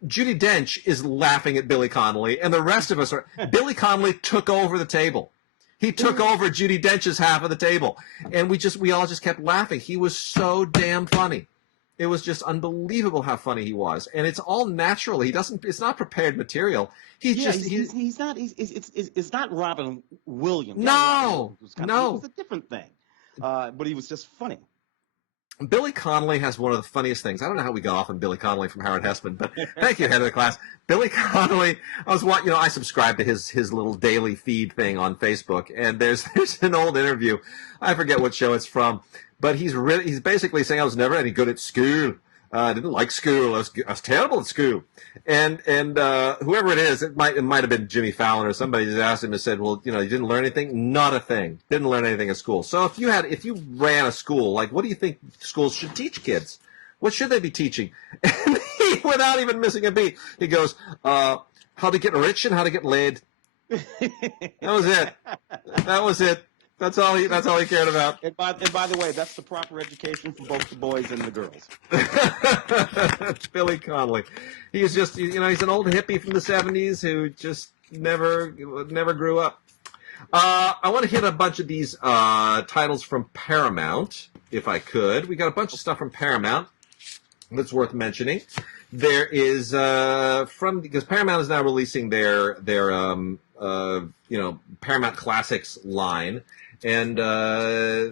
Judi Dench is laughing at Billy Connolly, and the rest of us are. Billy Connolly took over the table. He took over Judi Dench's half of the table, and we all just kept laughing. He was so damn funny. It was just unbelievable how funny he was, and it's all natural. It's not prepared material. It's not Robin Williams. No, it was a different thing, but he was just funny. Billy Connolly has one of the funniest things. I don't know how we got off on Billy Connolly from Howard Hessman, but thank you, Head of the Class. Billy Connolly, I subscribe to his little daily feed thing on Facebook, and there's an old interview. I forget what show it's from, but he's basically saying I was never any good at school. I didn't like school. I was terrible at school. And whoever it is, it might have been Jimmy Fallon or somebody, just asked him and said, well, you didn't learn anything? Not a thing. Didn't learn anything at school. So if you ran a school, like, what do you think schools should teach kids? What should they be teaching? And he, without even missing a beat, he goes, how to get rich and how to get laid. That was it. That was it. That's all he cared about. And by the way, that's the proper education for both the boys and the girls. Billy Connolly. He's just, he's an old hippie from the 70s who just never grew up. I want to hit a bunch of these titles from Paramount, if I could. We got a bunch of stuff from Paramount that's worth mentioning. There is because Paramount is now releasing their Paramount Classics line. And a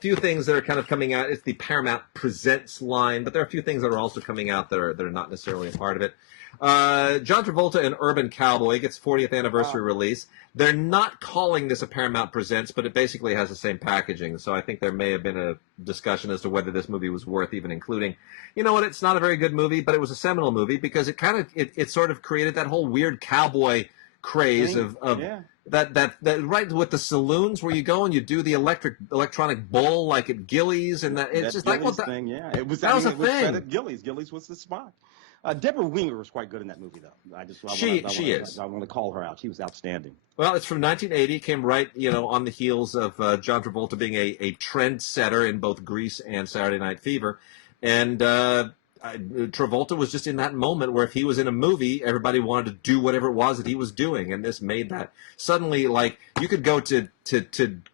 few things that are kind of coming out. It's the Paramount Presents line, but there are a few things that are also coming out that are not necessarily a part of it. John Travolta and Urban Cowboy gets 40th anniversary release. They're not calling this a Paramount Presents, but it basically has the same packaging. So I think there may have been a discussion as to whether this movie was worth even including. You know what? It's not a very good movie, but it was a seminal movie because it sort of created that whole weird cowboy craze of that right with the saloons where you go and you do the electronic bull like at Gillies and that it's just like what thing. Yeah, it was. That was a thing. At Gillies. Gillies was the spot. Deborah Winger was quite good in that movie, though. She is. I want to call her out. She was outstanding. Well, it's from 1980. Came right, on the heels of John Travolta being a trendsetter in both Grease and Saturday Night Fever, and Travolta was just in that moment where if he was in a movie, everybody wanted to do whatever it was that he was doing, and this made that suddenly like you could go to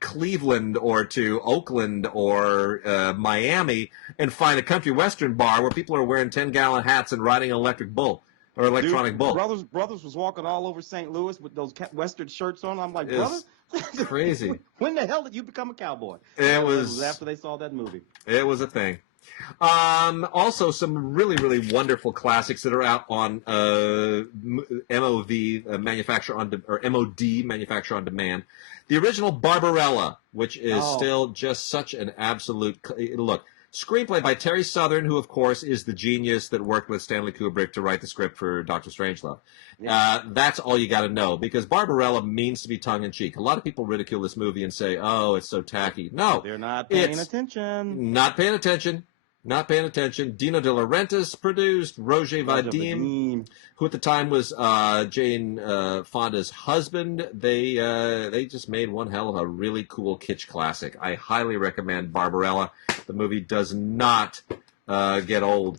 Cleveland or to Oakland or Miami and find a country western bar where people are wearing 10-gallon hats and riding an electric bull or electronic bull. Brothers was walking all over St. Louis with those western shirts on. I'm like, brother, crazy. When the hell did you become a cowboy? It was after they saw that movie. It was a thing. Also, some really, really wonderful classics that are out on MOV manufacture on or MOD manufacture on demand. The original Barbarella, which is still just such an absolute look. Screenplay by Terry Southern, who, of course, is the genius that worked with Stanley Kubrick to write the script for Dr. Strangelove. Yeah. That's all you got to know, because Barbarella means to be tongue-in-cheek. A lot of people ridicule this movie and say, oh, it's so tacky. No. They're not paying attention. Not paying attention. Not paying attention. Dino De Laurentiis produced. Roger Vadim, who at the time was Jane Fonda's husband. They just made one hell of a really cool kitsch classic. I highly recommend Barbarella. The movie does not get old.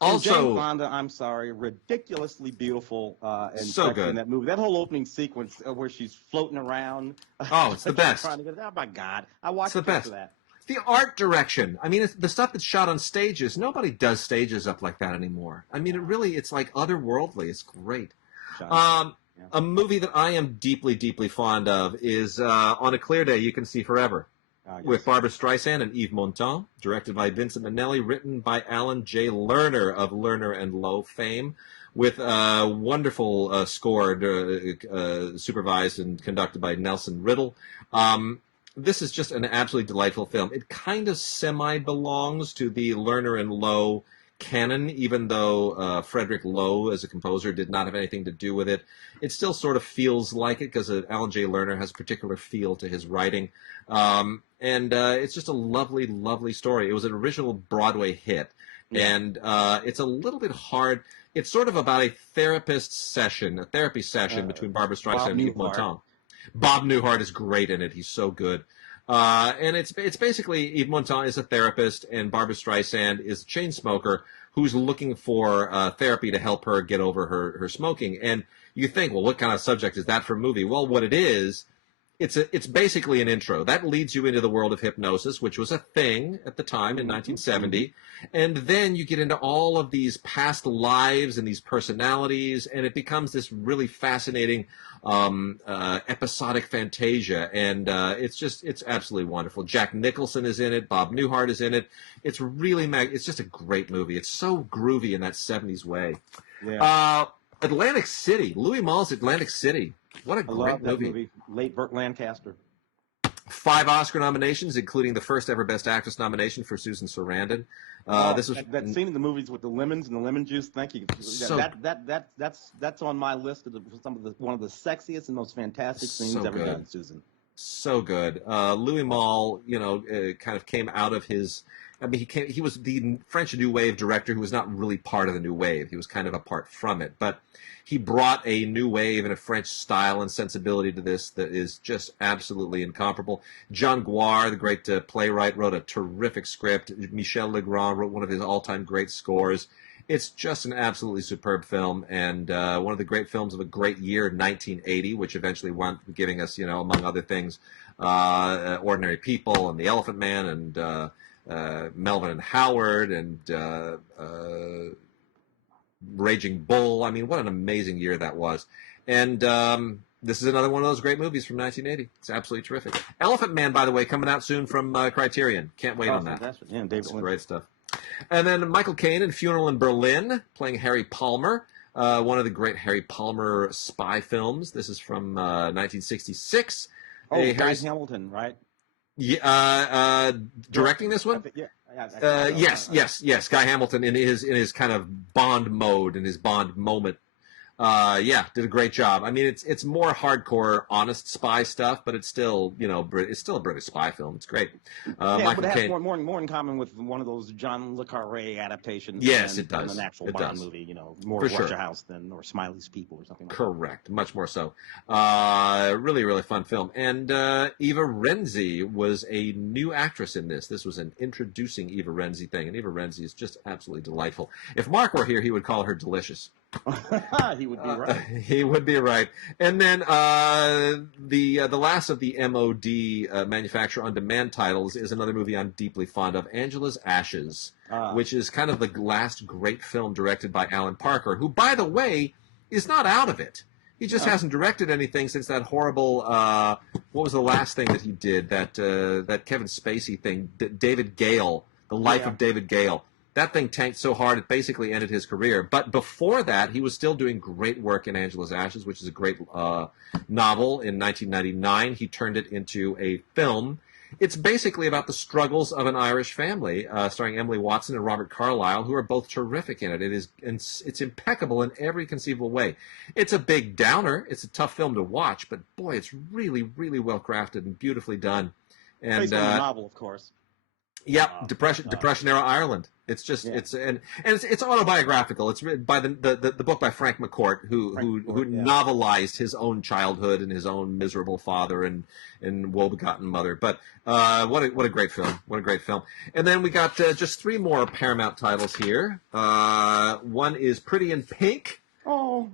Also, Jane Fonda, I'm sorry, ridiculously beautiful and so good in that movie. That whole opening sequence where she's floating around. Oh, it's the best. Oh my God, I watched it for that. The art direction. I mean, the stuff that's shot on stages. Nobody does stages up like that anymore. I mean, it's like otherworldly. It's great. A movie that I am deeply, deeply fond of is On a Clear Day, You Can See Forever, with Barbra Streisand and Yves Montand, directed by Vincent Minnelli, written by Alan J. Lerner of Lerner and Lowe fame, with a wonderful score supervised and conducted by Nelson Riddle. This is just an absolutely delightful film. It kind of semi-belongs to the Lerner and Lowe canon, even though Frederick Lowe, as a composer, did not have anything to do with it. It still sort of feels like it, because Alan J. Lerner has a particular feel to his writing. And it's just a lovely, lovely story. It was an original Broadway hit. Yeah. And it's a little bit hard. It's sort of about a therapy session between Barbra Streisand and Yves Montand. Bob Newhart is great in it. He's so good. And it's basically Yves Montand is a therapist, and Barbra Streisand is a chain smoker who's looking for therapy to help her get over her smoking. And you think, well, what kind of subject is that for a movie? Well, what it is, it's basically an intro. That leads you into the world of hypnosis, which was a thing at the time in 1970. And then you get into all of these past lives and these personalities, and it becomes this really fascinating episodic fantasia. And it's absolutely wonderful. Jack Nicholson is in it. Bob Newhart is in it. It's really it's just a great movie. It's so groovy in that 70s way. Yeah. Atlantic City. Louis Malle's Atlantic City. What a great movie. Late Burt Lancaster. 5 Oscar nominations, including the first ever Best Actress nomination for Susan Sarandon. This was that scene in the movies with the lemons and the lemon juice. Thank you. That's on my list of one of the sexiest and most fantastic scenes ever done, Susan. So good. Louis Malle, kind of came out of his. I mean, he was the French New Wave director who was not really part of the New Wave. He was kind of apart from it, but he brought a new wave and a French style and sensibility to this that is just absolutely incomparable. Jean Gouard, the great playwright, wrote a terrific script. Michel Legrand wrote one of his all-time great scores. It's just an absolutely superb film, and one of the great films of a great year, 1980, which eventually wound up giving us, among other things, Ordinary People and The Elephant Man and Melvin and Howard and Raging Bull. I mean, what an amazing year that was. And this is another one of those great movies from 1980. It's absolutely terrific. Elephant Man, by the way, coming out soon from Criterion. Can't wait on that. Yeah, David Lynch. Great stuff. And then Michael Caine in Funeral in Berlin, playing Harry Palmer, one of the great Harry Palmer spy films. This is from 1966. Oh, Guy Hamilton, right? Yeah, directing this one? Yes. Guy Hamilton in his kind of Bond mode, in his Bond moment. Did a great job. I mean, it's more hardcore, honest spy stuff, but it's still, it's still a British spy film. It's great. But it has more in common with one of those John le Carré adaptations. Yes, it does. Than an actual Bond movie, more Russia House or Smiley's People or something like that. Correct. Much more so. Really, really fun film. And Eva Renzi was a new actress in this. This was an introducing Eva Renzi thing, and Eva Renzi is just absolutely delightful. If Mark were here, he would call her delicious. He would be right. He would be right. And then the last of the MOD manufacturer on demand titles is another movie I'm deeply fond of, Angela's Ashes, which is kind of the last great film directed by Alan Parker, who, by the way, is not out of it. He just hasn't directed anything since that horrible. What was the last thing that he did? That Kevin Spacey thing, David Gale, The Life of David Gale. That thing tanked so hard it basically ended his career. But before that, he was still doing great work in Angela's Ashes, which is a great novel. In 1999, he turned it into a film. it's basically about the struggles of an Irish family, starring Emily Watson and Robert Carlyle, who are both terrific in it. It's impeccable in every conceivable way. It's a big downer. It's a tough film to watch, but boy, it's really, really well crafted and beautifully done. And based on the novel, of course. Yep, Depression era Ireland. It's just it's autobiographical. It's written by the book by Frank McCourt, who novelized his own childhood and his own miserable father and woe-begotten mother. But what a great film! What a great film! And then we got just 3 more Paramount titles here. One is Pretty in Pink. Oh,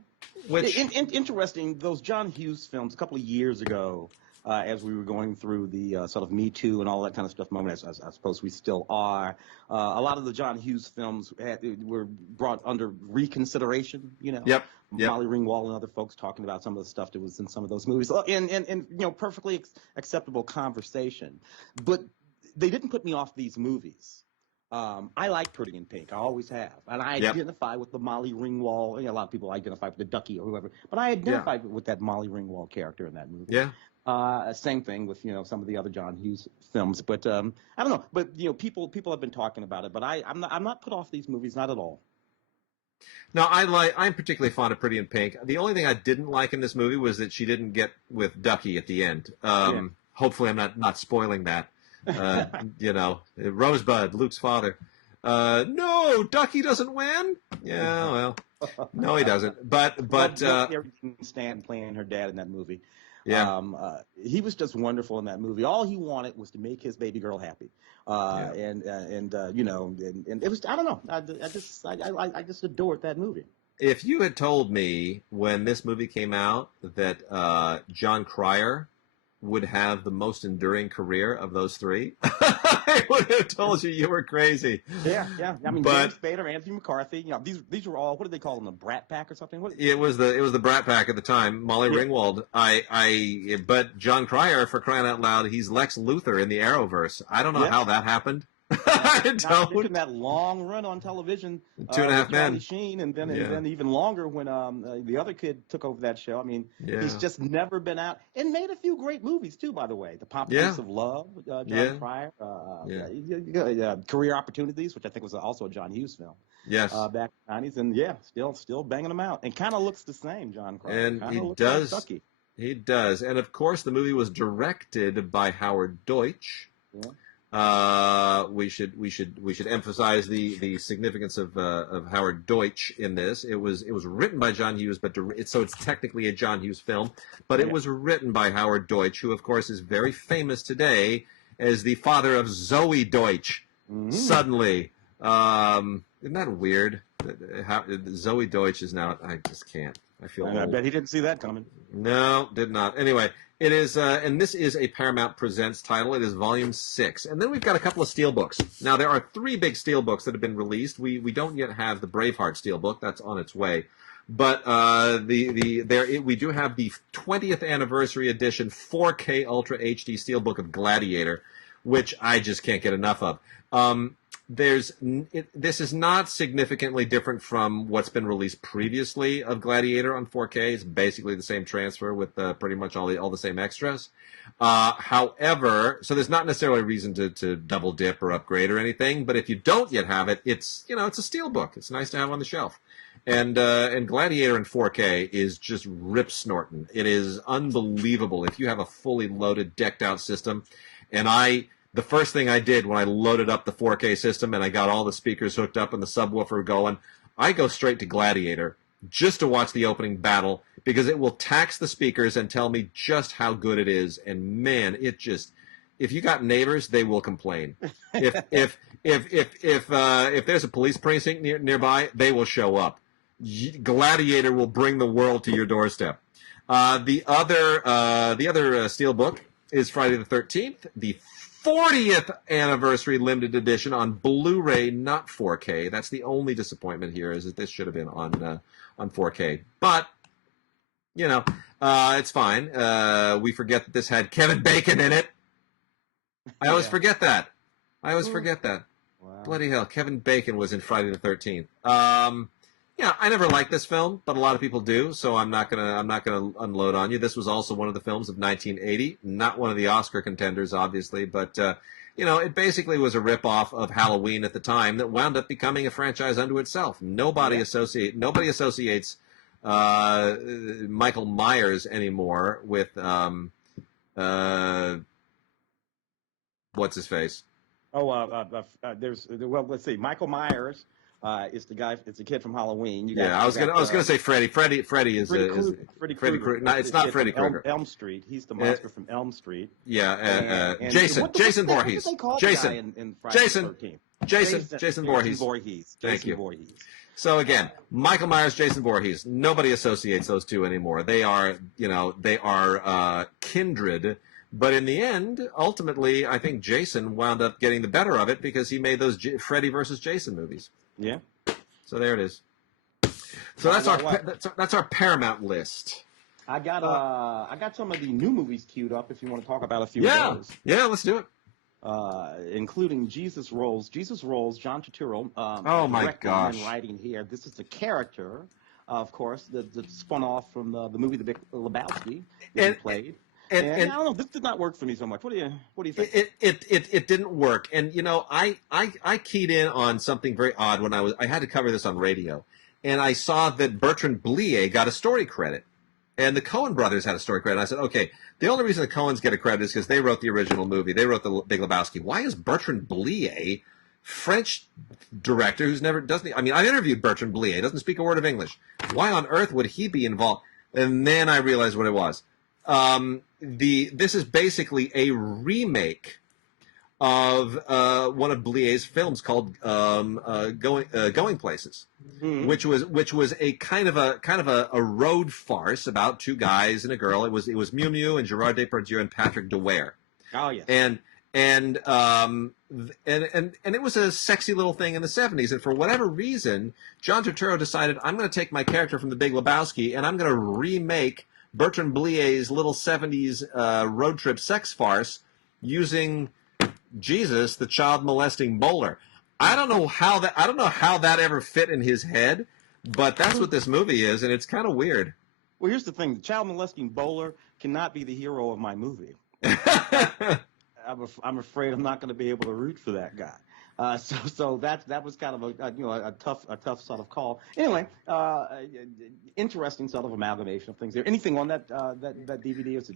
which interesting. Those John Hughes films a couple of years ago. As we were going through the sort of Me Too and all that kind of stuff moment, as I suppose we still are, a lot of the John Hughes films were brought under reconsideration, you know. Yep. Molly Ringwald and other folks talking about some of the stuff that was in some of those movies, and you know, perfectly acceptable conversation. But they didn't put me off these movies. I like Pretty in Pink. I always have. And I identify with the Molly Ringwald. You know, a lot of people identify with the Ducky or whoever. But I identify with that Molly Ringwald character in that movie. Yeah. Same thing with, you know, some of the other John Hughes films. But I don't know. But, you know, people have been talking about it. But I'm not put off these movies, not at all. No, I'm particularly fond of Pretty in Pink. The only thing I didn't like in this movie was that she didn't get with Ducky at the end. Hopefully I'm not spoiling that. You know, Rosebud, Luke's father. No, Ducky doesn't win. Yeah, well, no, he doesn't. But Stan playing her dad in that movie. Yeah. He was just wonderful in that movie. All he wanted was to make his baby girl happy. And you know, and it was, I don't know. I just adored that movie. If you had told me when this movie came out that John Cryer would have the most enduring career of those 3, I would have told you were crazy. Yeah. I mean, James Spader, Anthony McCarthy. You know, these were all, what did they call them? The Brat Pack or something? It was the Brat Pack at the time. Molly Ringwald. But John Cryer, for crying out loud, he's Lex Luthor in the Arrowverse. I don't know how that happened. I don't. That long run on television, 2.5 Men, Charlie Sheen, and then even longer when the other kid took over that show. I mean, he's just never been out, and made a few great movies too, by the way. The Pompadours of Love, John Cryer, Career Opportunities, which I think was also a John Hughes film. Yes, back in the 90s, and still banging them out, and kind of looks the same, John Cryer. And he does. Like he does, and of course, the movie was directed by Howard Deutsch. Yeah. We should emphasize the significance of Howard Deutsch in this. It was written by John Hughes, but so it's technically a John Hughes film, but it was written by Howard Deutsch, who of course is very famous today as the father of Zoe Deutsch. Suddenly, isn't that weird? Zoe Deutsch is now. I just can't. I feel old. I bet he didn't see that coming. No, did not. Anyway, it is, and this is a Paramount Presents title. It is Volume 6. And then we've got a couple of steelbooks. Now, there are 3 big steelbooks that have been released. We don't yet have the Braveheart steelbook. That's on its way. But we do have the 20th anniversary edition 4K Ultra HD steelbook of Gladiator, which I just can't get enough of. This is not significantly different from what's been released previously of Gladiator on 4K. It's basically the same transfer with pretty much all the same extras. However, so there's not necessarily a reason to double dip or upgrade or anything. But if you don't yet have it, it's a steelbook. It's nice to have on the shelf. And Gladiator in 4K is just rip snorting. It is unbelievable. If you have a fully loaded, decked out system, the first thing I did when I loaded up the 4K system and I got all the speakers hooked up and the subwoofer going, I go straight to Gladiator just to watch the opening battle because it will tax the speakers and tell me just how good it is. And man, if you got neighbors, they will complain. If there's a police precinct nearby, they will show up. Gladiator will bring the world to your doorstep. The other steelbook is Friday the 13th, the 40th anniversary limited edition on Blu-ray, not 4K. That's the only disappointment here, is that this should have been on 4K. But it's fine. We forget that this had Kevin Bacon in it. I always forget that. Wow. Bloody hell, Kevin Bacon was in Friday the 13th. Yeah, I never liked this film, but a lot of people do, so I'm not gonna unload on you. This was also one of the films of 1980, not one of the Oscar contenders, obviously, but it basically was a ripoff of Halloween at the time that wound up becoming a franchise unto itself. Nobody associates Michael Myers anymore with uh, what's his face. Let's see. Michael Myers is the guy. It's the kid from Halloween. Yeah, I was gonna say Freddy. Freddy is Freddy Freddy Krueger. Krueger. No, it's not Freddy Krueger. Elm Street. He's the monster from Elm Street. Yeah, And Jason Voorhees. What did they call Jason. the guy in Friday the 13th? Jason Voorhees. Thank you. Voorhees. So again, Michael Myers, Jason Voorhees. Nobody associates those two anymore. They are kindred. But in the end, ultimately, I think Jason wound up getting the better of it because he made those Freddy versus Jason movies. Yeah. So there it is. So that's our Paramount list. I got some of the new movies queued up if you want to talk about a few of those. Yeah, let's do it. Including Jesus Rolls, John Turturro. Oh my gosh! And writing here. This is the character, of course, that spun off from the movie The Big Lebowski that he played. And I don't know, this did not work for me so much. What do you think? It didn't work. And I keyed in on something very odd when I had to cover this on radio, and I saw that Bertrand Blier got a story credit. And the Coen brothers had a story credit. I said, okay, the only reason the Coens get a credit is because they wrote the original movie. They wrote The Big Lebowski. Why is Bertrand Blier, French director who's never doesn't? I mean, I've interviewed Bertrand Blier. He doesn't speak a word of English. Why on earth would he be involved? And then I realized what it was. This is basically a remake of one of Blier's films called Going Places, which was a kind of a road farce about two guys and a girl. It was Miu Miu and Gerard Depardieu and Patrick Dwyer. Oh yes. And it was a sexy little thing in the 70s. And for whatever reason, John Turturro decided, I'm going to take my character from The Big Lebowski and I'm going to remake Bertrand Blier's little 70s road trip sex farce using Jesus, the child molesting bowler. I don't know how that ever fit in his head, but that's what this movie is, and it's kind of weird. Well, here's the thing: the child molesting bowler cannot be the hero of my movie. I'm afraid I'm not going to be able to root for that guy. So that was kind of a tough sort of call. Anyway, interesting sort of amalgamation of things there. Anything on that DVD, or is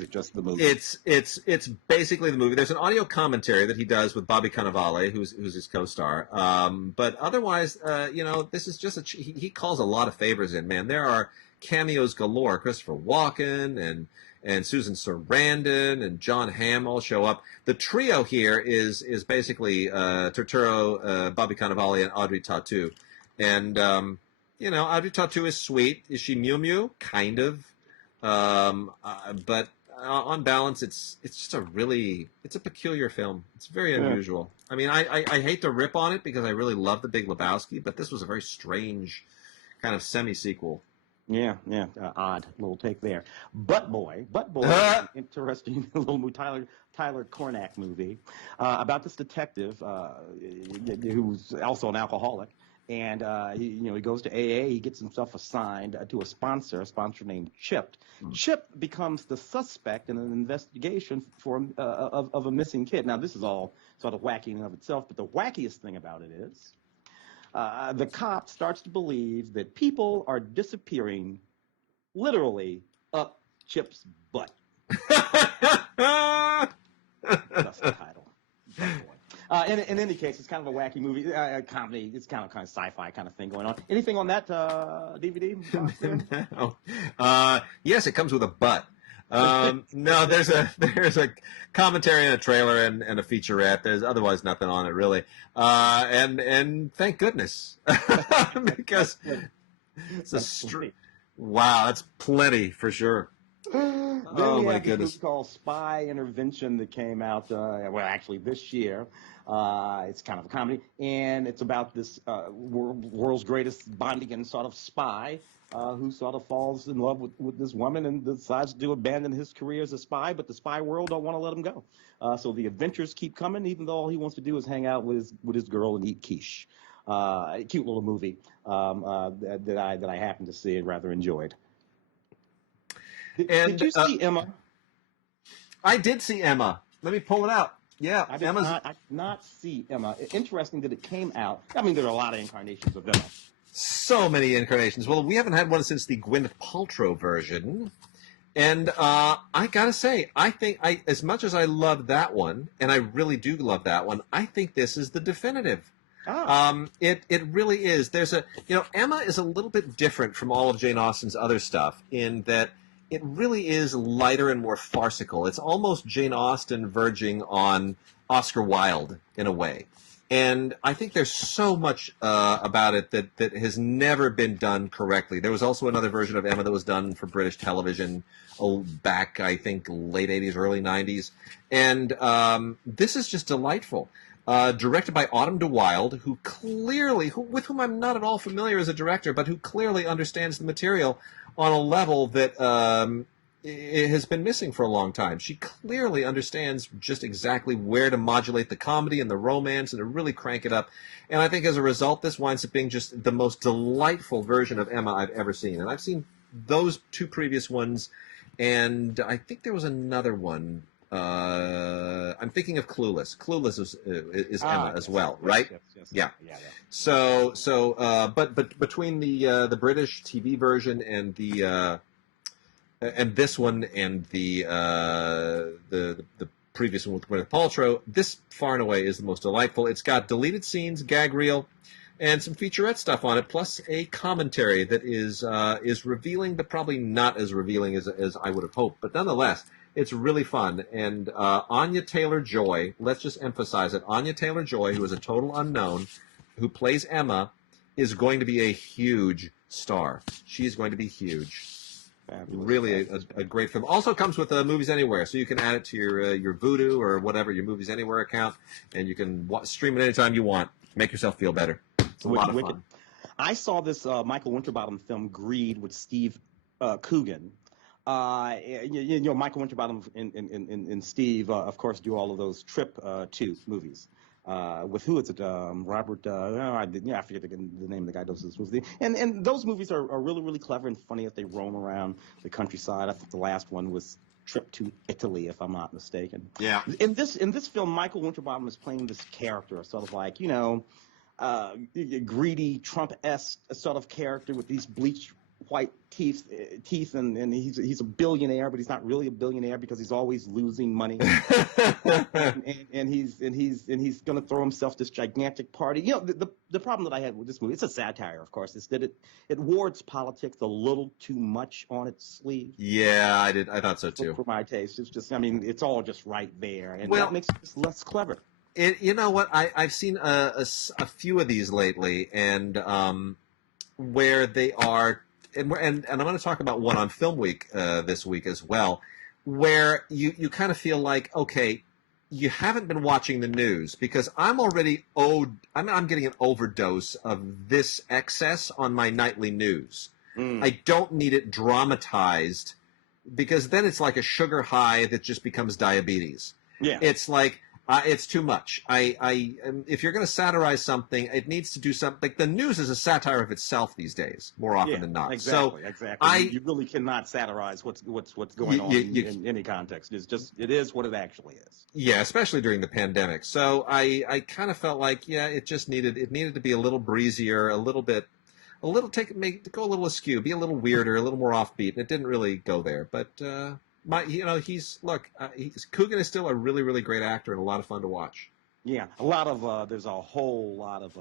it just the movie? It's basically the movie. There's an audio commentary that he does with Bobby Cannavale, who's his co-star. But otherwise, this is just he calls a lot of favors in. Man, there are cameos galore. Christopher Walken and Susan Sarandon and John Hamm all show up. The trio here is basically Turturro, Bobby Cannavale, and Audrey Tautou. And Audrey Tautou is sweet. Is she Miu Miu? Kind of. But on balance, it's just it's a peculiar film. It's very unusual. I mean, I hate to rip on it because I really love The Big Lebowski, but this was a very strange kind of semi-sequel. Yeah, odd little take there. Butt Boy, interesting little Tyler Cornack movie about this detective who's also an alcoholic, and he goes to AA. He gets himself assigned to a sponsor named Chip. Chip becomes the suspect in an investigation of a missing kid. Now, this is all sort of wacky in and of itself, but the wackiest thing about it is, the cop starts to believe that people are disappearing literally up Chip's butt. That's the title. In any case, it's kind of a wacky movie, comedy. It's kind of sci-fi kind of thing going on. Anything on that DVD? No. Yes, it comes with a butt. No, there's a commentary and a trailer and a featurette. There's otherwise nothing on it really. And thank goodness because it's wow, that's plenty for sure. Oh my goodness! It's called Spy Intervention that came out actually this year. It's kind of a comedy, and it's about this world's greatest Bondian sort of spy who sort of falls in love with this woman and decides to abandon his career as a spy, but the spy world don't want to let him go. So the adventures keep coming, even though all he wants to do is hang out with his girl and eat quiche. cute little movie that I happened to see and rather enjoyed. Did you see Emma? I did see Emma. Let me pull it out. Yeah, I did not see Emma. Interesting that it came out. I mean, there are a lot of incarnations of Emma. So many incarnations. Well, we haven't had one since the Gwyneth Paltrow version. And I gotta say, I think as much as I love that one, and I really do love that one, I think this is the definitive. Oh. It really is. There's Emma is a little bit different from all of Jane Austen's other stuff in that it really is lighter and more farcical. It's almost Jane Austen verging on Oscar Wilde in a way. And I think there's so much about it that has never been done correctly. There was also another version of Emma that was done for British television back, I think, late 80s, early 90s. And this is just delightful. Directed by Autumn de Wilde, with whom I'm not at all familiar as a director, but who clearly understands the material on a level that it has been missing for a long time. She clearly understands just exactly where to modulate the comedy and the romance and to really crank it up. And I think as a result, this winds up being just the most delightful version of Emma I've ever seen. And I've seen those two previous ones, and I think there was another one. I'm thinking of Clueless. Clueless is Emma as well, right? Yes. Yeah. Yeah. But between the British TV version and this one and the previous one with Gwyneth Paltrow, this far and away is the most delightful. It's got deleted scenes, gag reel, and some featurette stuff on it, plus a commentary that is revealing, but probably not as revealing as I would have hoped. But nonetheless, it's really fun. And Anya Taylor-Joy, let's just emphasize it, Anya Taylor-Joy, who is a total unknown, who plays Emma, is going to be a huge star. She is going to be huge. Fabulous. Really a great film. Also comes with Movies Anywhere, so you can add it to your Vudu or whatever, your Movies Anywhere account, and you can stream it anytime you want. Make yourself feel better. It's a lot of fun. I saw this Michael Winterbottom film, Greed, with Steve Coogan. Michael Winterbottom and Steve, of course, do all of those Trip 2 movies. With who is it? Robert. I forget the name of the guy who does this movie. And those movies are really, really clever and funny as they roam around the countryside. I think the last one was Trip to Italy, if I'm not mistaken. Yeah. In this film, Michael Winterbottom is playing this character, sort of like greedy Trump-esque sort of character with these bleached white teeth, and he's a billionaire, but he's not really a billionaire because he's always losing money. and he's going to throw himself this gigantic party. The problem that I had with this movie, it's a satire, of course, is that it wards politics a little too much on its sleeve. Yeah, I thought so too. For my taste, it's just, it's all just right there, and that makes it just less clever. You know what? I've seen a few of these lately, and where they are. And I'm going to talk about one on Film Week this week as well, where you kind of feel like, okay, you haven't been watching the news because I'm already I'm getting an overdose of this excess on my nightly news. I don't need it dramatized because then it's like a sugar high that just becomes diabetes. Yeah, it's like. It's too much. If you're going to satirize something, it needs to do something. Like the news is a satire of itself these days, more often than not. Exactly. You really cannot satirize what's going on in any context. It is what it actually is. Yeah, especially during the pandemic. So I kind of felt like it needed to be a little breezier, go a little askew, be a little weirder, a little more offbeat, and it didn't really go there. But Coogan is still a really, really great actor and a lot of fun to watch. Yeah, there's a whole lot of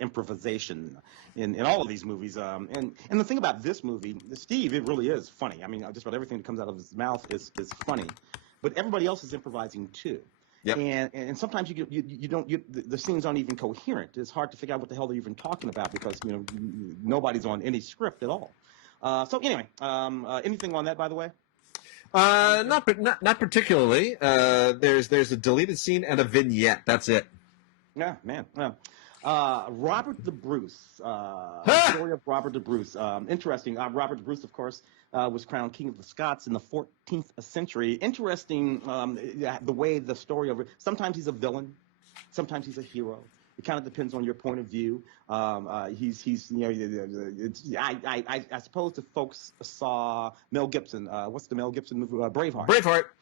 improvisation in all of these movies. And the thing about this movie, Steve, it really is funny. I mean, just about everything that comes out of his mouth is funny, but everybody else is improvising too. Yep. And sometimes the scenes aren't even coherent. It's hard to figure out what the hell they're even talking about because nobody's on any script at all. So anyway, anything on that, by the way? Not particularly. There's a deleted scene and a vignette. That's it. Yeah, man. Robert the Bruce. Story of Robert the Bruce. Interesting. Robert the Bruce, of course, was crowned King of the Scots in the 14th century. Interesting the way the story of it. Sometimes he's a villain. Sometimes he's a hero. It kind of depends on your point of view. He's I suppose the folks saw Mel Gibson. What's the Mel Gibson movie? Braveheart.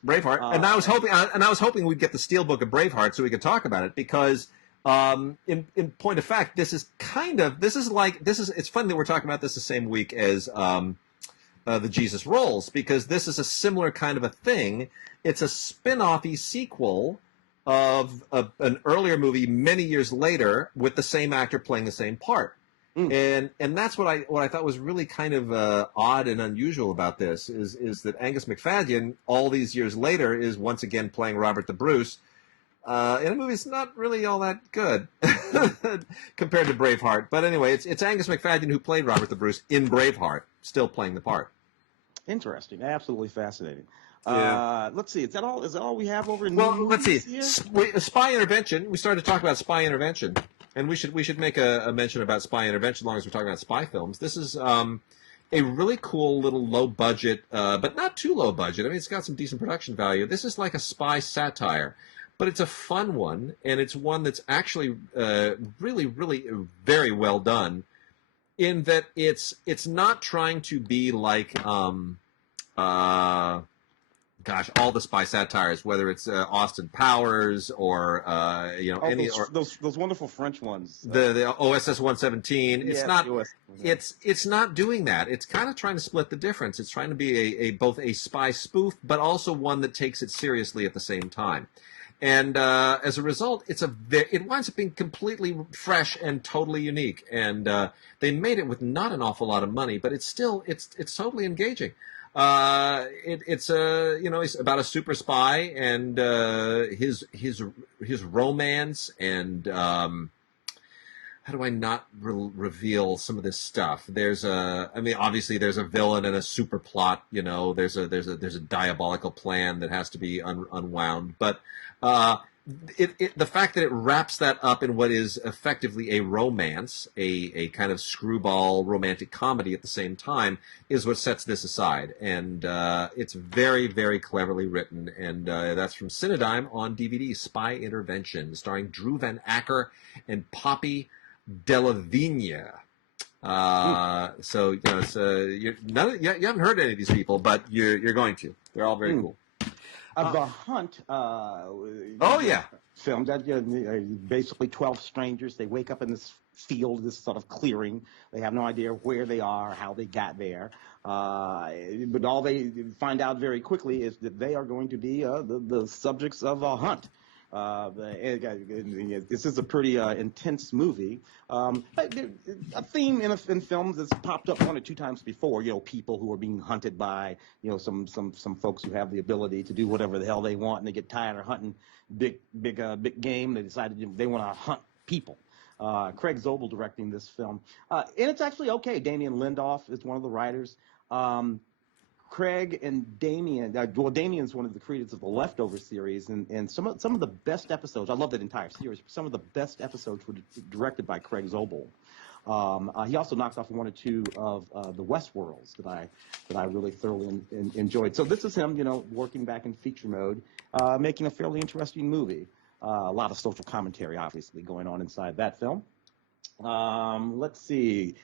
Braveheart. And I was hoping we'd get the Steelbook of Braveheart so we could talk about it because. In point of fact, it's funny that we're talking about this the same week as the Jesus Rolls, because this is a similar kind of a thing. It's a spin-offy sequel of an earlier movie many years later with the same actor playing the same part. And that's what I thought was really kind of odd and unusual about this is that Angus McFadden all these years later is once again playing Robert the Bruce. In a movie it's not really all that good compared to Braveheart. But anyway, it's Angus McFadden who played Robert the Bruce in Braveheart, still playing the part. Interesting. Absolutely fascinating. Yeah. Let's see. Is that all we have over in let's see. Spy Intervention. We started to talk about Spy Intervention. And we should make a mention about Spy Intervention as long as we're talking about spy films. This is a really cool little low budget, but not too low budget. I mean, it's got some decent production value. This is like a spy satire. But it's a fun one, and it's one that's actually really, really very well done in that it's not trying to be like, all the spy satires, whether it's Austin Powers or, those wonderful French ones. The OSS 117. It's not doing that. It's kind of trying to split the difference. It's trying to be both a spy spoof, but also one that takes it seriously at the same time. And as a result, it winds up being completely fresh and totally unique. And they made it with not an awful lot of money, but it's totally engaging. It's about a super spy and his romance and how do I not reveal some of this stuff? Obviously there's a villain and a super plot. There's a diabolical plan that has to be unwound, but. The fact that it wraps that up in what is effectively a romance, a kind of screwball romantic comedy at the same time, is what sets this aside. And it's very, very cleverly written. And that's from Cinedigm on DVD, Spy Intervention, starring Drew Van Acker and Poppy Delavigne. So you haven't heard any of these people, but you're going to. They're all very cool. The Hunt. Film that basically 12 strangers. They wake up in this field, this sort of clearing. They have no idea where they are, how they got there. But all they find out very quickly is that they are going to be the subjects of a hunt. This is a pretty intense movie. A theme in films that's popped up one or two times before. People who are being hunted by some folks who have the ability to do whatever the hell they want, and they get tired of hunting big game. They decided they want to hunt people. Craig Zobel directing this film, and it's actually okay. Damien Lindelof is one of the writers. Craig and Damien, Damien's one of the creators of the Leftovers series, and some of the best episodes. I love that entire series. Some of the best episodes were directed by Craig Zobel. He also knocked off one or two of the Westworlds that I really thoroughly enjoyed. So this is him, working back in feature mode, making a fairly interesting movie. A lot of social commentary, obviously, going on inside that film. Let's see.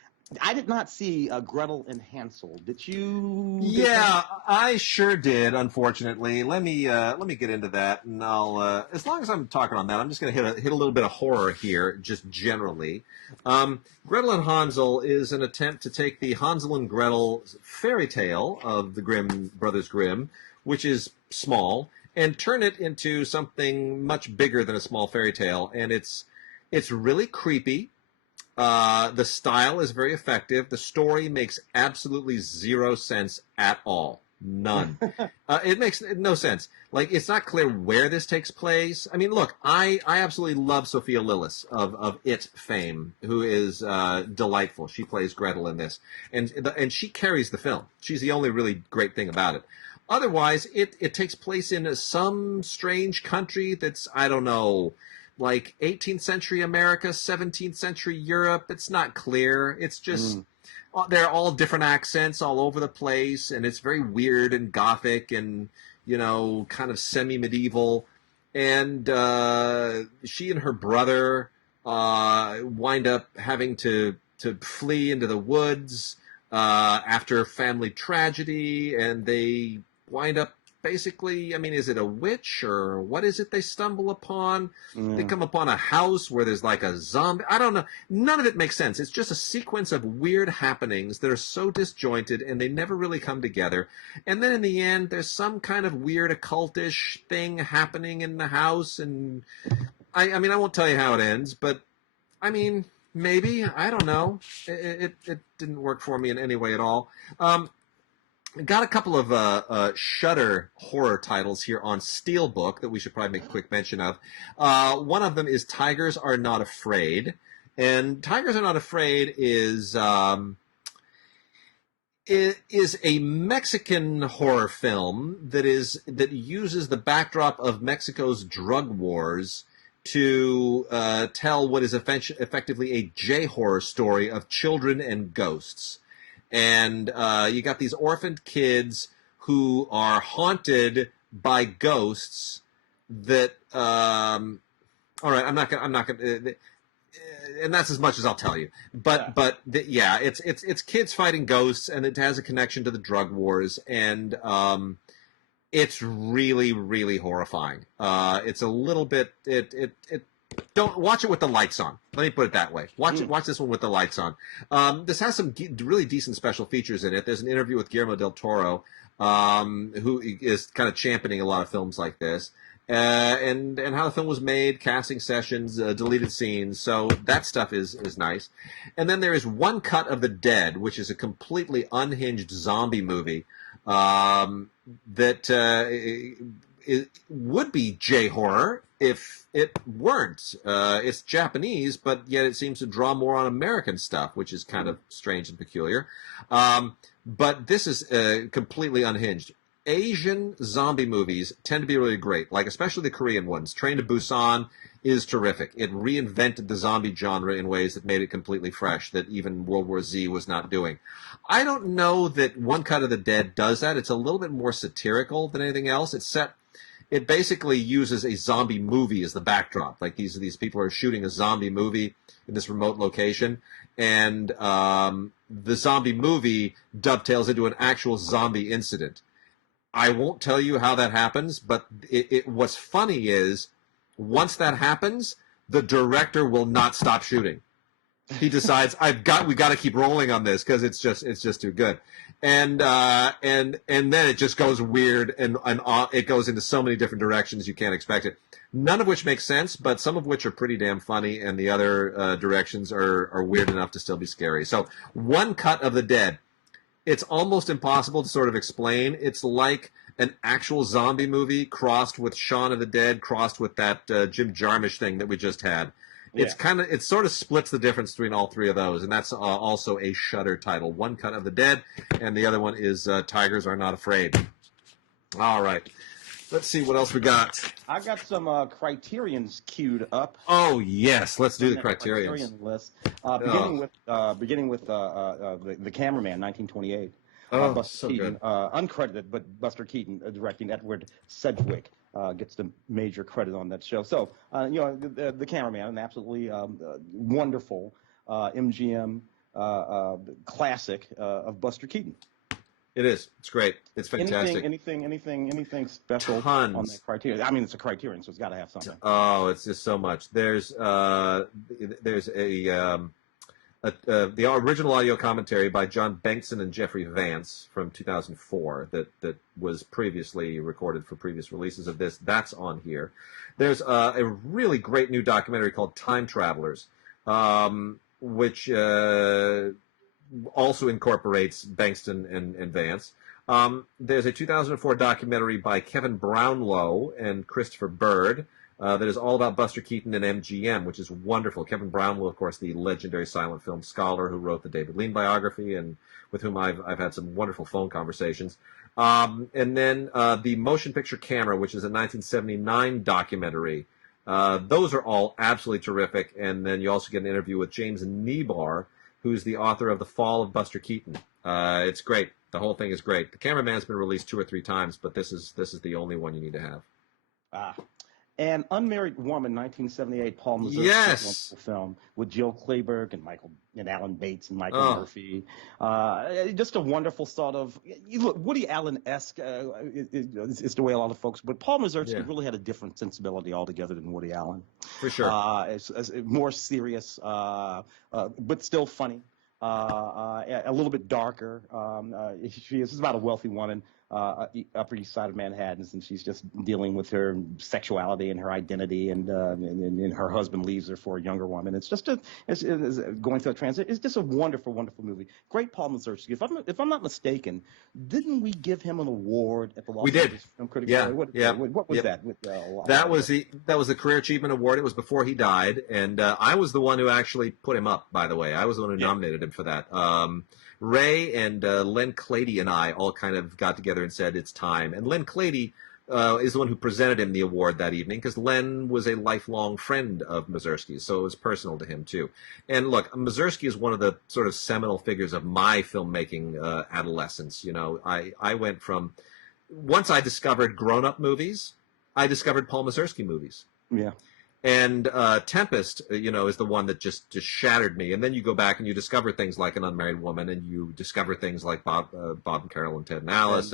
I did not see Gretel and Hansel. Did you? Yeah, I sure did. Unfortunately, let me get into that, and I'll as long as I'm talking on that, I'm just going to hit a little bit of horror here, just generally. Gretel and Hansel is an attempt to take the Hansel and Gretel fairy tale of the Brothers Grimm, which is small, and turn it into something much bigger than a small fairy tale, and it's really creepy. The style is very effective. The story makes absolutely zero sense at all. None. It makes no sense. Like, it's not clear where this takes place. I mean, look, I absolutely love Sophia Lillis of It fame, who is delightful. She plays Gretel in this, and she carries the film. She's the only really great thing about it. Otherwise, it takes place in some strange country that's, I don't know, like 18th century America, 17th century Europe. It's not clear. It's just they're all different accents all over the place, and it's very weird and gothic and kind of semi-medieval. And she and her brother wind up having to flee into the woods after family tragedy, and they wind up basically, I mean, is it a witch or what is it they stumble upon? They come upon a house where there's like a zombie. I don't know. None of it makes sense. It's just a sequence of weird happenings that are so disjointed and they never really come together. And then in the end, there's some kind of weird occultish thing happening in the house. And I mean, I won't tell you how it ends, but I mean, maybe. I don't know. It didn't work for me in any way at all. Got a couple of Shudder horror titles here on Steelbook that we should probably make a quick mention of. One of them is Tigers Are Not Afraid. And Tigers Are Not Afraid is a Mexican horror film that uses the backdrop of Mexico's drug wars to tell what is effectively a J-horror story of children and ghosts. And you got these orphaned kids who are haunted by ghosts that all right, I'm not gonna and that's as much as I'll tell you. But it's kids fighting ghosts, and it has a connection to the drug wars, and it's really, really horrifying. It's a little bit don't watch it with the lights on. Let me put it that way. Watch this one with the lights on. This has some really decent special features in it. There's an interview with Guillermo del Toro, who is kind of championing a lot of films like this, and how the film was made, casting sessions, deleted scenes. So that stuff is nice. And then there is One Cut of the Dead, which is a completely unhinged zombie movie that it would be J-horror if it weren't. It's Japanese, but yet it seems to draw more on American stuff, which is kind of strange and peculiar. But this is completely unhinged. Asian zombie movies tend to be really great, like especially the Korean ones. Train to Busan is terrific. It reinvented the zombie genre in ways that made it completely fresh, that even World War Z was not doing. I don't know that One Cut of the Dead does that. It's a little bit more satirical than anything else. It basically uses a zombie movie as the backdrop. Like these people are shooting a zombie movie in this remote location, and the zombie movie dovetails into an actual zombie incident. I won't tell you how that happens, but what's funny is once that happens, the director will not stop shooting. He decides we got to keep rolling on this because it's just too good, and then it just goes weird and it goes into so many different directions you can't expect it. None of which makes sense, but some of which are pretty damn funny, and the other directions are weird enough to still be scary. So, One Cut of the Dead. It's almost impossible to sort of explain. It's like an actual zombie movie crossed with Shaun of the Dead, crossed with that Jim Jarmusch thing that we just had. Yeah. It sort of splits the difference between all three of those, and that's also a Shudder title. One Cut of the Dead, and the other one is Tigers Are Not Afraid. All right. Let's see what else we got. I got some Criterions queued up. Oh yes, let's do the Criterions. Criterion list. Beginning with the Cameraman, 1928. Buster so Keaton, good. Uncredited, but Buster Keaton directing. Edward Sedgwick gets the major credit on that show. So the Cameraman, an absolutely wonderful MGM classic of Buster Keaton. It is. It's great. It's fantastic. Anything special Tons. on that Criterion? I mean, it's a Criterion, so it's got to have something. Oh, it's just so much. There's the original audio commentary by John Bankson and Jeffrey Vance from 2004 that was previously recorded for previous releases of this. That's on here. There's a really great new documentary called Time Travelers, which also incorporates Bankston and Vance. There's a 2004 documentary by Kevin Brownlow and Christopher Bird that is all about Buster Keaton and MGM, which is wonderful. Kevin Brownlow, of course, the legendary silent film scholar who wrote the David Lean biography and with whom I've had some wonderful phone conversations. And then the Motion Picture Camera, which is a 1979 documentary. Those are all absolutely terrific. And then you also get an interview with James Nebar, who's the author of The Fall of Buster Keaton. It's great. The whole thing is great. The Cameraman's been released 2 or 3 times, but this is the only one you need to have. And Unmarried Woman, 1978, Paul Mazursky, Yes. wonderful film with Jill Clayburgh and Alan Bates and Michael Oh, Murphy. Just a wonderful sort of, you look, Woody Allen-esque is the way a lot of folks, but Paul Mazursky yeah, really had a different sensibility altogether than Woody Allen. for sure. It's more serious, but still funny. A little bit darker. She is about a wealthy woman, Upper East Side of Manhattan, and she's just dealing with her sexuality and her identity, and her husband leaves her for a younger woman. It's just it's going through a transit. It's just a wonderful, wonderful movie. Great Paul Mazursky. If I'm not mistaken, didn't we give him an award at the Los We did. Angeles Film Critics Yeah, Award? yeah, What was yeah. that? That was the Career Achievement Award. It was before he died, and I was the one who actually put him up. By the way, I was the one who nominated him for that. Ray and Len Clady and I all kind of got together and said it's time. And Len Clady is the one who presented him the award that evening because Len was a lifelong friend of Mazursky's, so it was personal to him too. And look, Mazursky is one of the sort of seminal figures of my filmmaking adolescence. You know, I went from once I discovered grown-up movies, I discovered Paul Mazursky movies. Yeah. And Tempest, is the one that just shattered me. And then you go back and you discover things like An Unmarried Woman, and you discover things like Bob and Carol and Ted and Alice,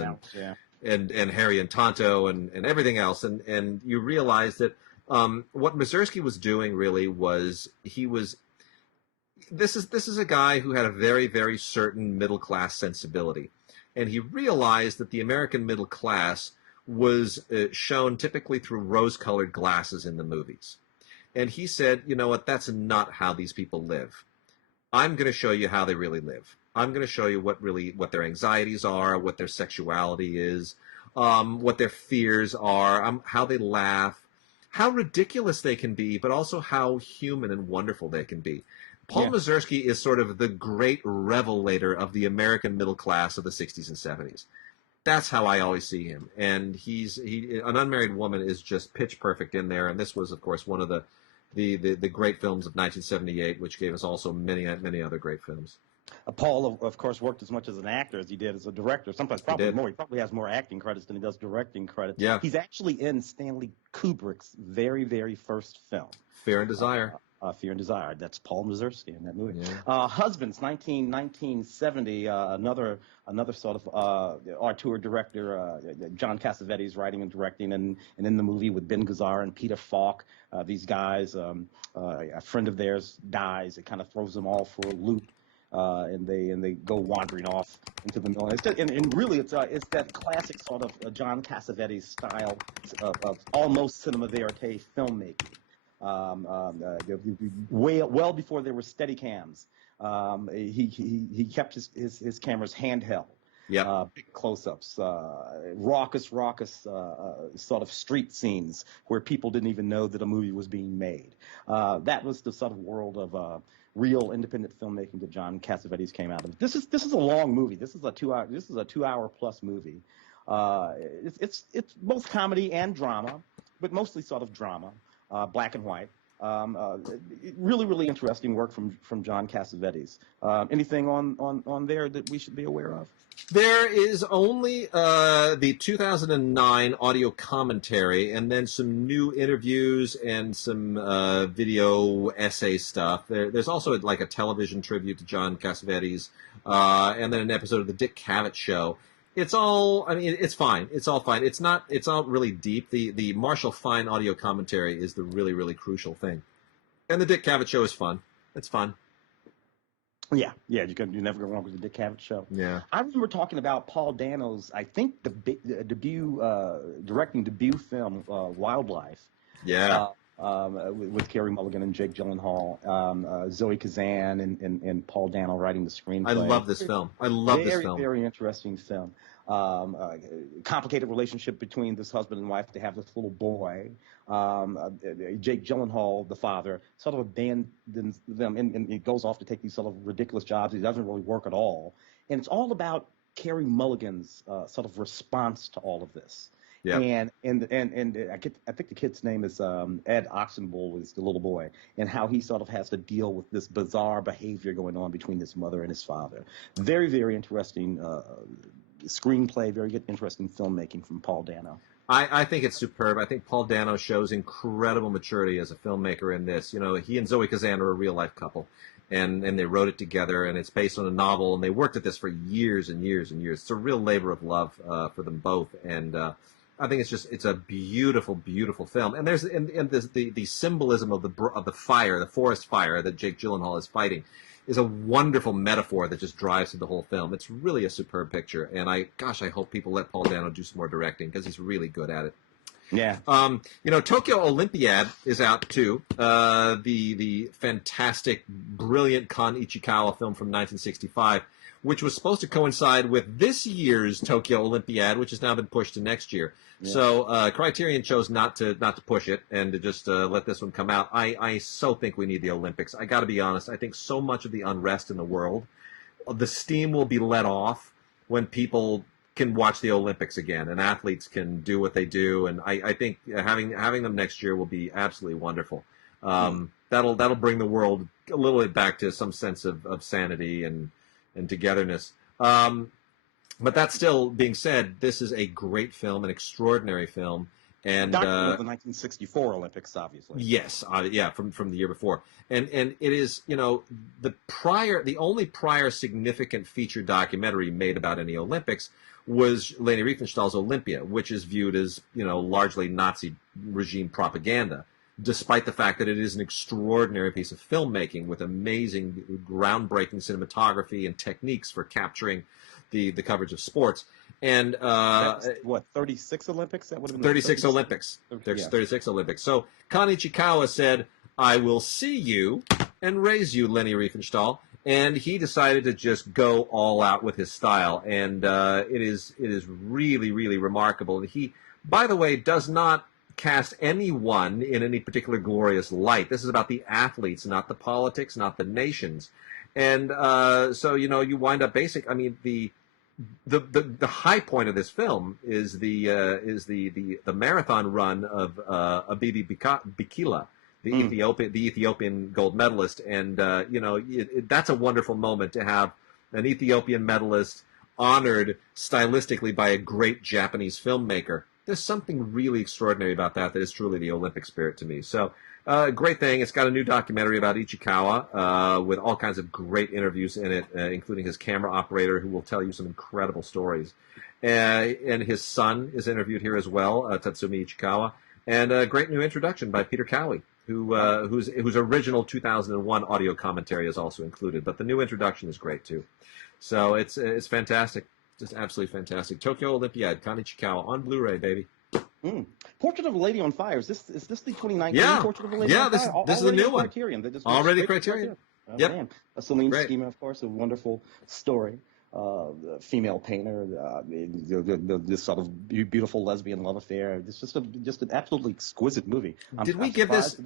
and Harry and Tonto, and everything else. And you realize that what Mazursky was doing really was this is a guy who had a very, very certain middle class sensibility, and he realized that the American middle class was shown typically through rose-colored glasses in the movies. And he said, you know what, that's not how these people live. I'm going to show you how they really live. I'm going to show you what their anxieties are, what their sexuality is, what their fears are, how they laugh, how ridiculous they can be, but also how human and wonderful they can be. Paul Mazursky is sort of the great revelator of the American middle class of the 60s and 70s. That's how I always see him. And An Unmarried Woman is just pitch perfect in there. And this was, of course, one of the great films of 1978, which gave us also many, many other great films. Paul, of course, worked as much as an actor as he did as a director. Sometimes probably more. He probably has more acting credits than he does directing credits. Yeah. He's actually in Stanley Kubrick's very, very first film. Fear and Desire. Fear and Desire. That's Paul Mazursky in that movie. Yeah. Husbands, 1970. Another sort of auteur director, John Cassavetes, writing and directing, and in the movie with Ben Gazzara and Peter Falk. These guys, a friend of theirs dies. It kind of throws them all for a loop. And they go wandering off into the middle. And really, it's that classic sort of John Cassavetes style of almost cinema verite filmmaking. Well before there were Steadicams, he kept his cameras handheld. Yeah. Big close-ups, raucous sort of street scenes where people didn't even know that a movie was being made. That was the sort of world of real independent filmmaking that John Cassavetes came out of. This is a long movie. This is a 2-hour plus movie. It's both comedy and drama, but mostly sort of drama, black and white. Really, really interesting work from John Cassavetes. Anything on there that we should be aware of? There is only the 2009 audio commentary, and then some new interviews and some video essay stuff. There's also like a television tribute to John Cassavetes, and then an episode of the Dick Cavett Show. It's all, I mean, it's fine. It's all fine. It's not really deep. The Marshall Fine audio commentary is the really, really crucial thing. And the Dick Cavett Show is fun. It's fun. Yeah, you never go wrong with the Dick Cavett Show. Yeah. I remember talking about Paul Dano's, I think, directing debut film, Wildlife. Yeah. With Carey Mulligan and Jake Gyllenhaal, Zoe Kazan and Paul Dano writing the screenplay. I love this film. Very, very interesting film. Complicated relationship between this husband and wife to have this little boy. Jake Gyllenhaal, the father, sort of abandons them and he goes off to take these sort of ridiculous jobs. He doesn't really work at all. And it's all about Carey Mulligan's sort of response to all of this. Yeah. And I think the kid's name is Ed Oxenbull, is the little boy, and how he sort of has to deal with this bizarre behavior going on between his mother and his father. Very, very interesting screenplay, very good, interesting filmmaking from Paul Dano. I think it's superb. I think Paul Dano shows incredible maturity as a filmmaker in this. You know, he and Zoe Kazan are a real life couple, and they wrote it together, and it's based on a novel, and they worked at this for years and years and years. It's a real labor of love for them both, and I think it's a beautiful, beautiful film. And there's the symbolism of the fire, the forest fire that Jake Gyllenhaal is fighting, is a wonderful metaphor that just drives through the whole film. It's really a superb picture, and I hope people let Paul Dano do some more directing because he's really good at it. Yeah. You know, Tokyo Olympiad is out too. The fantastic, brilliant Kan Ichikawa film from 1965, which was supposed to coincide with this year's Tokyo Olympiad, which has now been pushed to next year. Yeah. So Criterion chose not to push it and to just let this one come out. I so think we need the Olympics. I got to be honest. I think so much of the unrest in the world, the steam will be let off when people can watch the Olympics again and athletes can do what they do. And I think having them next year will be absolutely wonderful. That'll bring the world a little bit back to some sense of sanity and togetherness. But that still being said, this is a great film, an extraordinary film. And the 1964 Olympics, obviously. Yes, from the year before. And it is, you know, the only prior significant feature documentary made about any Olympics was Leni Riefenstahl's Olympia, which is viewed as, you know, largely Nazi regime propaganda, despite the fact that it is an extraordinary piece of filmmaking with amazing, groundbreaking cinematography and techniques for capturing the coverage of sports. And what, 36 Olympics? That would have been 36 Olympics. There's 36 Olympics. So Kan Ichikawa said, "I will see you and raise you, Leni Riefenstahl." And he decided to just go all out with his style, and it is really, really remarkable. And he, by the way, does not cast anyone in any particular glorious light. This is about the athletes, not the politics, not the nations. And so, you know, you wind up I mean, the high point of this film is the marathon run of Abibi Bikila, the Ethiopian gold medalist, and you know, that's a wonderful moment to have an Ethiopian medalist honored stylistically by a great Japanese filmmaker. There's something really extraordinary about that is truly the Olympic spirit to me. So, great thing. It's got a new documentary about Ichikawa with all kinds of great interviews in it, including his camera operator, who will tell you some incredible stories. And his son is interviewed here as well, Tatsumi Ichikawa. And a great new introduction by Peter Cowie, whose original 2001 audio commentary is also included. But the new introduction is great, too. So it's fantastic. Just absolutely fantastic. Tokyo Olympiad, Kan Ichikawa on Blu-ray, baby. Portrait of a Lady on Fire. Is this the 2019 Portrait of a Lady on Fire? Yeah, this is the new one. Criterion. Already Criterion. Oh, yep. Man. Celine Sciamma, of course, a wonderful story. The female painter, this sort of beautiful lesbian love affair. It's just an absolutely exquisite movie. Did we give this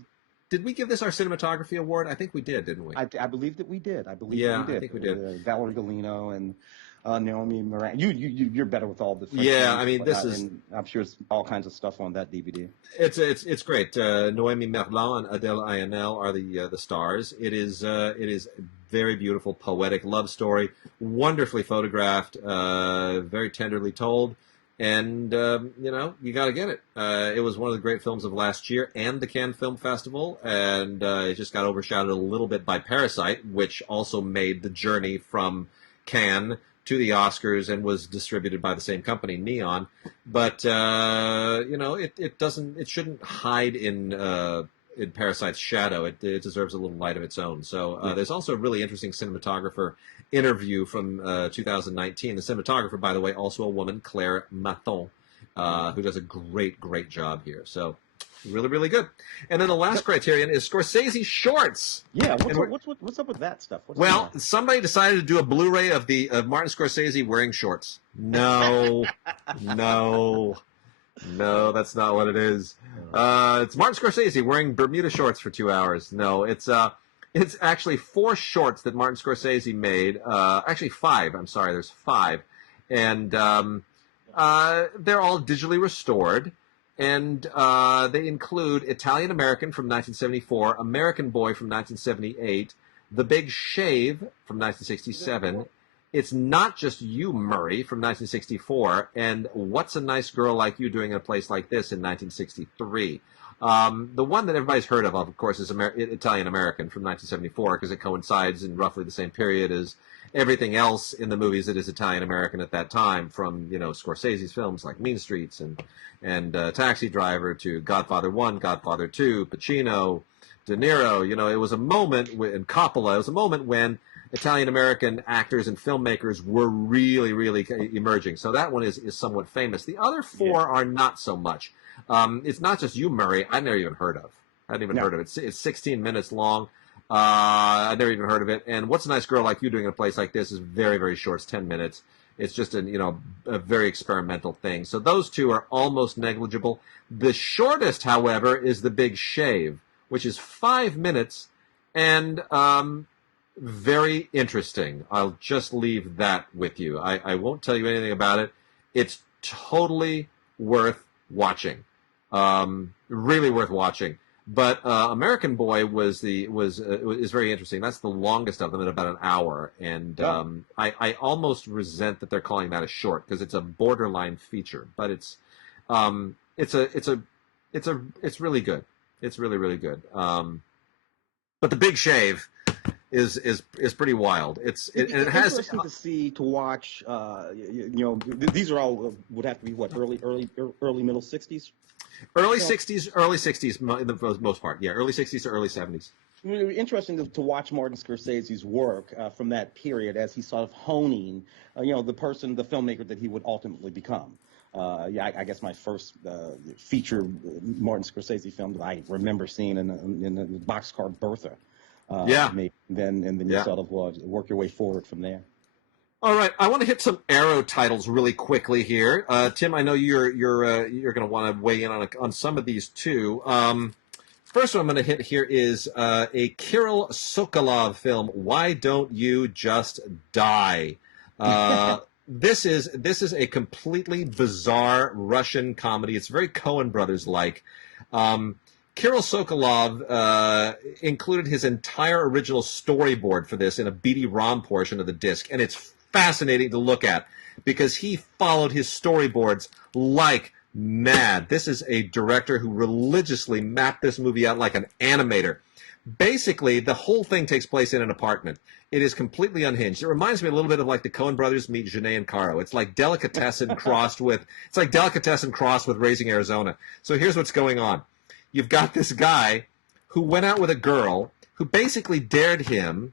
our cinematography award? I think we did, didn't we? I believe that we did. I think we did. Valerie Galino and Naomi Moran. You're better with all the French names, I mean, this is. I'm sure it's all kinds of stuff on that DVD. It's great. Noémie Merlan and Adèle Haenel are the stars. It is very beautiful, poetic love story, wonderfully photographed, very tenderly told, and you know, you got to get it. It was one of the great films of last year and the Cannes Film Festival, and it just got overshadowed a little bit by Parasite, which also made the journey from Cannes to the Oscars and was distributed by the same company, Neon. But you know, it shouldn't hide in Parasite's shadow. It deserves a little light of its own. So there's also a really interesting cinematographer interview from 2019. The cinematographer, by the way, also a woman, Claire Mathon, who does a great job here. So really, really good. And then the last criterion is Scorsese shorts. Yeah, what's up with that stuff? Somebody decided to do a Blu-ray of Martin Scorsese wearing shorts. No, that's not what it is. It's Martin Scorsese wearing Bermuda shorts for 2 hours. No, it's actually 4 shorts that Martin Scorsese made. Actually 5. I'm sorry, there's 5, and they're all digitally restored. And they include Italian American from 1974, American Boy from 1978, The Big Shave from 1967, It's not just you, Murray, from 1964, and What's a Nice Girl Like You Doing in a Place Like This in 1963. The one that everybody's heard of course, is Italian American from 1974, because it coincides in roughly the same period as everything else in the movies that is Italian American at that time, from Scorsese's films like Mean Streets and Taxi Driver to Godfather 1, Godfather 2, Pacino, De Niro. It was a moment, and Coppola, it was a moment when Italian American actors and filmmakers were really, really emerging. So that one is somewhat famous. The other four are not so much. It's not just you, Murray. I've never even heard of. I hadn't even heard of it. It's 16 minutes long. I've never even heard of it. And What's a Nice Girl Like You Doing in a Place Like This is very, very short. It's 10 minutes. It's just a very experimental thing. So those two are almost negligible. The shortest, however, is The Big Shave, which is 5 minutes and very interesting. I'll just leave that with you. I won't tell you anything about it. It's totally worth watching. Really worth watching. But American Boy is very interesting. That's the longest of them, at about an hour. And I almost resent that they're calling that a short, because it's a borderline feature. But it's really good. It's really, really good. But The Big Shave is pretty wild. It's interesting to watch. These are all would have to be early middle 60s. Early 60s in the most part. Yeah, early 60s to early 70s. It would be interesting to watch Martin Scorsese's work from that period, as he's sort of honing, the filmmaker that he would ultimately become. I guess my first feature Martin Scorsese film that I remember seeing in the Boxcar Bertha. Then you sort of work your way forward from there. All right, I want to hit some Arrow titles really quickly here. Tim, I know you're going to want to weigh in on some of these too. First one I'm going to hit here is a Kirill Sokolov film, Why Don't You Just Die? This is a completely bizarre Russian comedy. It's very Coen Brothers like. Kirill Sokolov included his entire original storyboard for this in a BD-ROM portion of the disc, and it's fascinating to look at because he followed his storyboards like mad. This is a director who religiously mapped this movie out like an animator. Basically, the whole thing takes place in an apartment. It is completely unhinged. It reminds me a little bit of like the Coen Brothers meet Janae and Caro. It's like Delicatessen crossed with Raising Arizona. So here's what's going on. You've got this guy who went out with a girl who basically dared him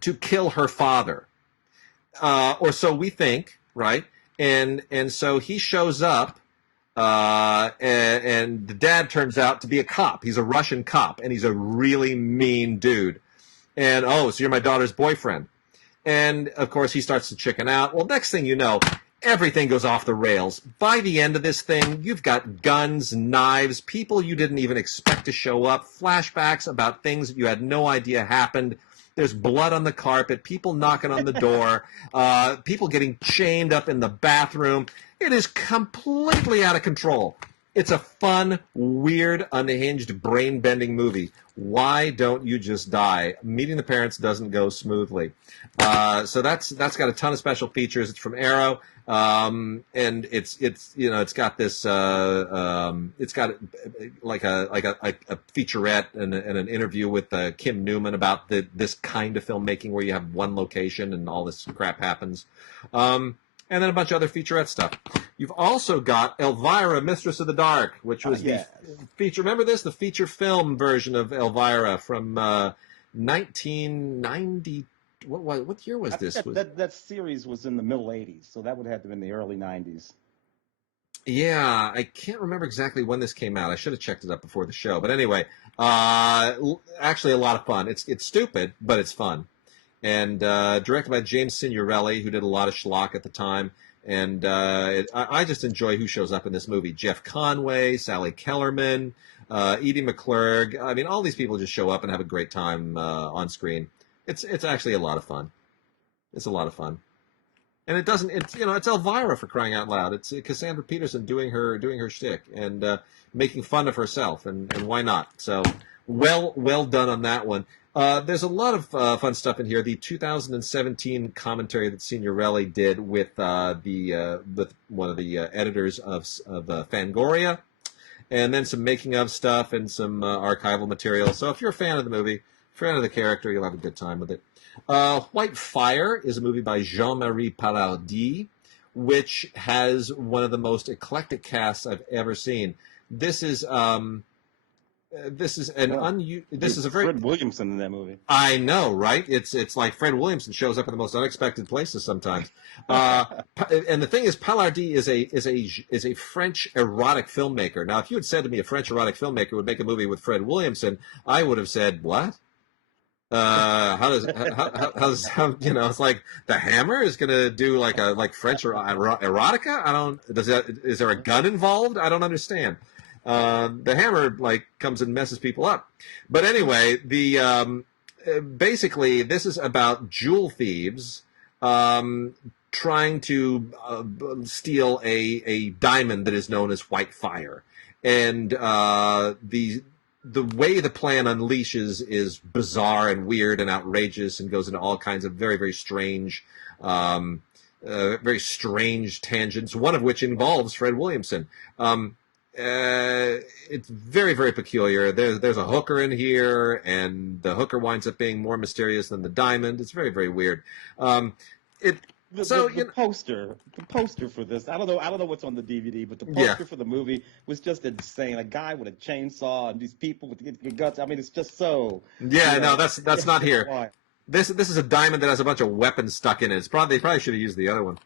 to kill her father. Or so we think, right? And so he shows up, and the dad turns out to be a cop. He's a Russian cop, and he's a really mean dude. And, so you're my daughter's boyfriend. And, of course, he starts to chicken out. Well, next thing you know, everything goes off the rails. By the end of this thing, you've got guns, knives, people you didn't even expect to show up, flashbacks about things that you had no idea happened. There's blood on the carpet, people knocking on the door, people getting chained up in the bathroom. It is completely out of control. It's a fun, weird, unhinged, brain-bending movie. Why Don't You Just Die? Meeting the Parents doesn't go smoothly. So that's got a ton of special features. It's from Arrow. And it's got this it's got like a featurette and an interview with Kim Newman about this kind of filmmaking where you have one location and all this crap happens, and then a bunch of other featurette stuff. You've also got Elvira, Mistress of the Dark, which was the feature. Remember this? The feature film version of Elvira from 1990. What year was this? That series was in the middle 80s, so that would have to been the early 90s. Yeah, I can't remember exactly when this came out. I should have checked it up before the show. But anyway, actually a lot of fun. It's stupid, but it's fun. And directed by James Signorelli, who did a lot of schlock at the time. And I just enjoy who shows up in this movie. Jeff Conway, Sally Kellerman, Edie McClurg. I mean, all these people just show up and have a great time on screen. It's actually a lot of fun. It's a lot of fun, and it's Elvira, for crying out loud. It's Cassandra Peterson doing her shtick and making fun of herself, and why not? So well done on that one. There's a lot of fun stuff in here. The 2017 commentary that Signorelli did with with one of the editors of Fangoria, and then some making of stuff and some archival material. So if you're a fan of the movie, fan of the character, you'll have a good time with it. White Fire is a movie by Jean-Marie Palardy, which has one of the most eclectic casts I've ever seen. This is a very Fred Williamson in that movie. I know, right? It's like Fred Williamson shows up in the most unexpected places sometimes. And the thing is, Palardy is a French erotic filmmaker. Now, if you had said to me a French erotic filmmaker would make a movie with Fred Williamson, I would have said, what? How's it's like the Hammer is gonna do like French erotica? Is there a gun involved? I don't understand. The Hammer comes and messes people up. But anyway, basically this is about jewel thieves trying to steal a diamond that is known as White Fire, and the way the plan unleashes is bizarre and weird and outrageous and goes into all kinds of very, very strange tangents, one of which involves Fred Williamson. It's very, very peculiar. There's a hooker in here, and the hooker winds up being more mysterious than the diamond. It's very, very weird. The poster for this, I don't know what's on the DVD, but the poster for the movie was just insane. A guy with a chainsaw and these people with the guts. I mean, it's just so. Yeah, no, that's not here. Why? This is a diamond that has a bunch of weapons stuck in it. They probably should have used the other one.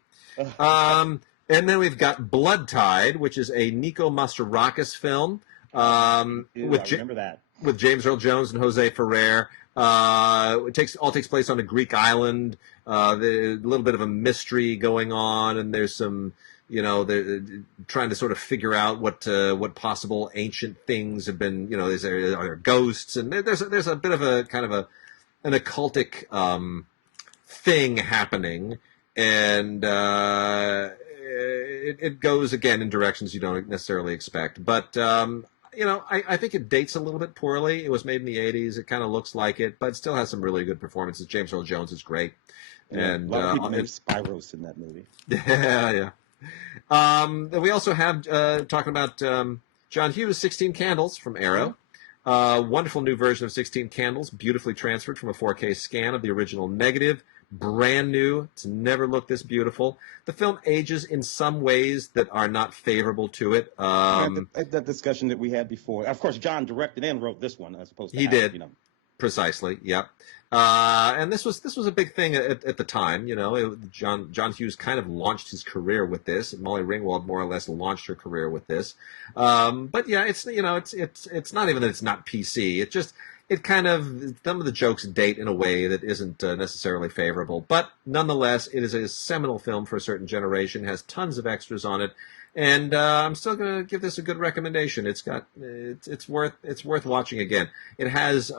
And then we've got Blood Tide, which is a Nico Mastorakis film. I remember that. With James Earl Jones and Jose Ferrer. It takes place on a Greek island. There's a little bit of a mystery going on, and there's some, they're trying to sort of figure out what possible ancient things have been. Are there ghosts, and there's a bit of a kind of an occultic thing happening, and it goes again in directions you don't necessarily expect, but. I think it dates a little bit poorly. It was made in the 80s. It kind of looks like it, but it still has some really good performances. James Earl Jones is great. Yeah, and a lot of people named Spyros in that movie. Yeah. We also have, talking about John Hughes' 16 Candles from Arrow. Wonderful new version of 16 Candles, beautifully transferred from a 4K scan of the original negative. Brand new. It's never looked this beautiful. The film ages in some ways that are not favorable to it. That discussion that we had before. Of course, John directed and wrote this one as opposed to he did. Precisely. Yep. And this was a big thing at the time. John Hughes kind of launched his career with this. Molly Ringwald more or less launched her career with this. But yeah, it's not even that it's not PC. Some of the jokes date in a way that isn't necessarily favorable. But nonetheless, it is a seminal film for a certain generation, has tons of extras on it, and I'm still going to give this a good recommendation. It's worth watching again. It has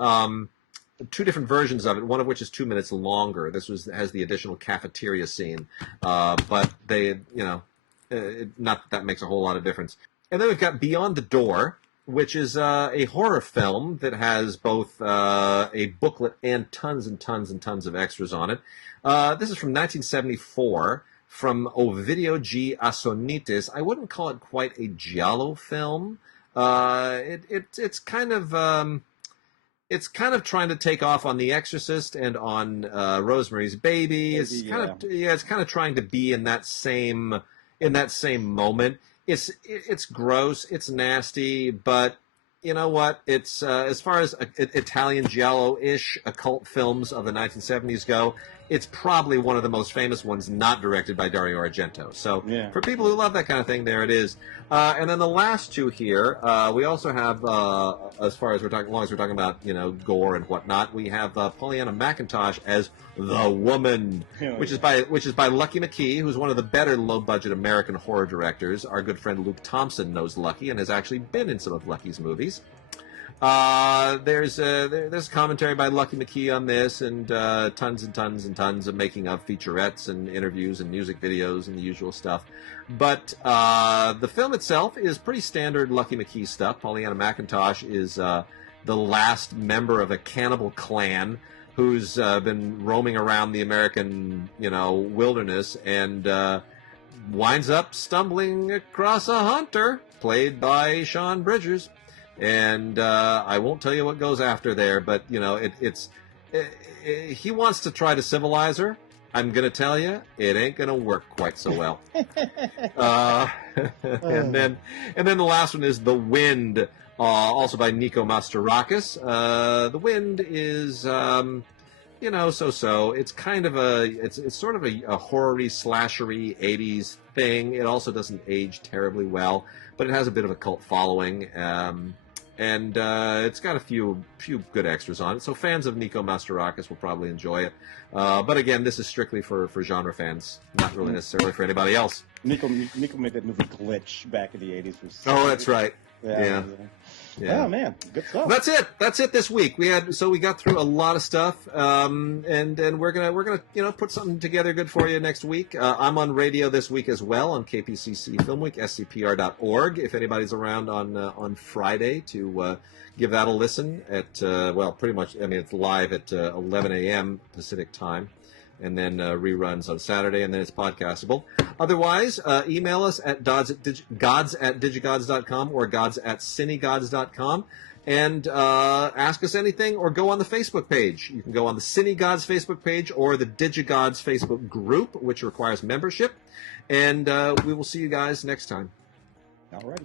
two different versions of it, one of which is 2 minutes longer. This has the additional cafeteria scene, but not that makes a whole lot of difference. And then we've got Beyond the Door, which is a horror film that has both a booklet and tons and tons and tons of extras on it. This is from 1974 from Ovidio G. Asonitis. I wouldn't call it quite a giallo film. It's kind of trying to take off on The Exorcist and on Rosemary's Baby. It's kind of trying to be in that same moment. It's gross, it's nasty, but you know what? It's as far as Italian giallo-ish occult films of the 1970s go, it's probably one of the most famous ones not directed by Dario Argento. So for people who love that kind of thing, there it is. And then the last two here, we also have, as long as we're talking about gore and whatnot, we have Pollyanna McIntosh as the Woman, which is by Lucky McKee, who's one of the better low-budget American horror directors. Our good friend Luke Thompson knows Lucky and has actually been in some of Lucky's movies. There's commentary by Lucky McKee on this, and tons and tons and tons of making of featurettes and interviews and music videos and the usual stuff. But the film itself is pretty standard Lucky McKee stuff. Pollyanna McIntosh is the last member of a cannibal clan who's been roaming around the American, wilderness, and winds up stumbling across a hunter played by Sean Bridgers. And I won't tell you what goes after there, but he wants to try to civilize her. I'm going to tell you, it ain't going to work quite so well. And then the last one is The Wind, also by Nico Mastorakis. The Wind is, so-so. It's kind of it's sort of a horror-y, slashery 80s thing. It also doesn't age terribly well, but it has a bit of a cult following. And it's got a few good extras on it, so fans of Nico Mastorakis will probably enjoy it. But again, this is strictly for genre fans, not really necessarily for anybody else. Nico made that movie Glitch back in the 80s. Oh, that's right. Yeah. Oh man, good stuff. That's it this week. We got through a lot of stuff, and we're gonna put something together good for you next week. I'm on radio this week as well on KPCC Film Week, scpr.org. If anybody's around on Friday to give that a listen at pretty much. I mean, it's live at 11 a.m. Pacific time. And then reruns on Saturday, and then it's podcastable. Otherwise, email us at gods@digigods.com or gods@cinegods.com, and ask us anything, or go on the Facebook page. You can go on the CineGods Facebook page or the DigiGods Facebook group, which requires membership. And we will see you guys next time. All right.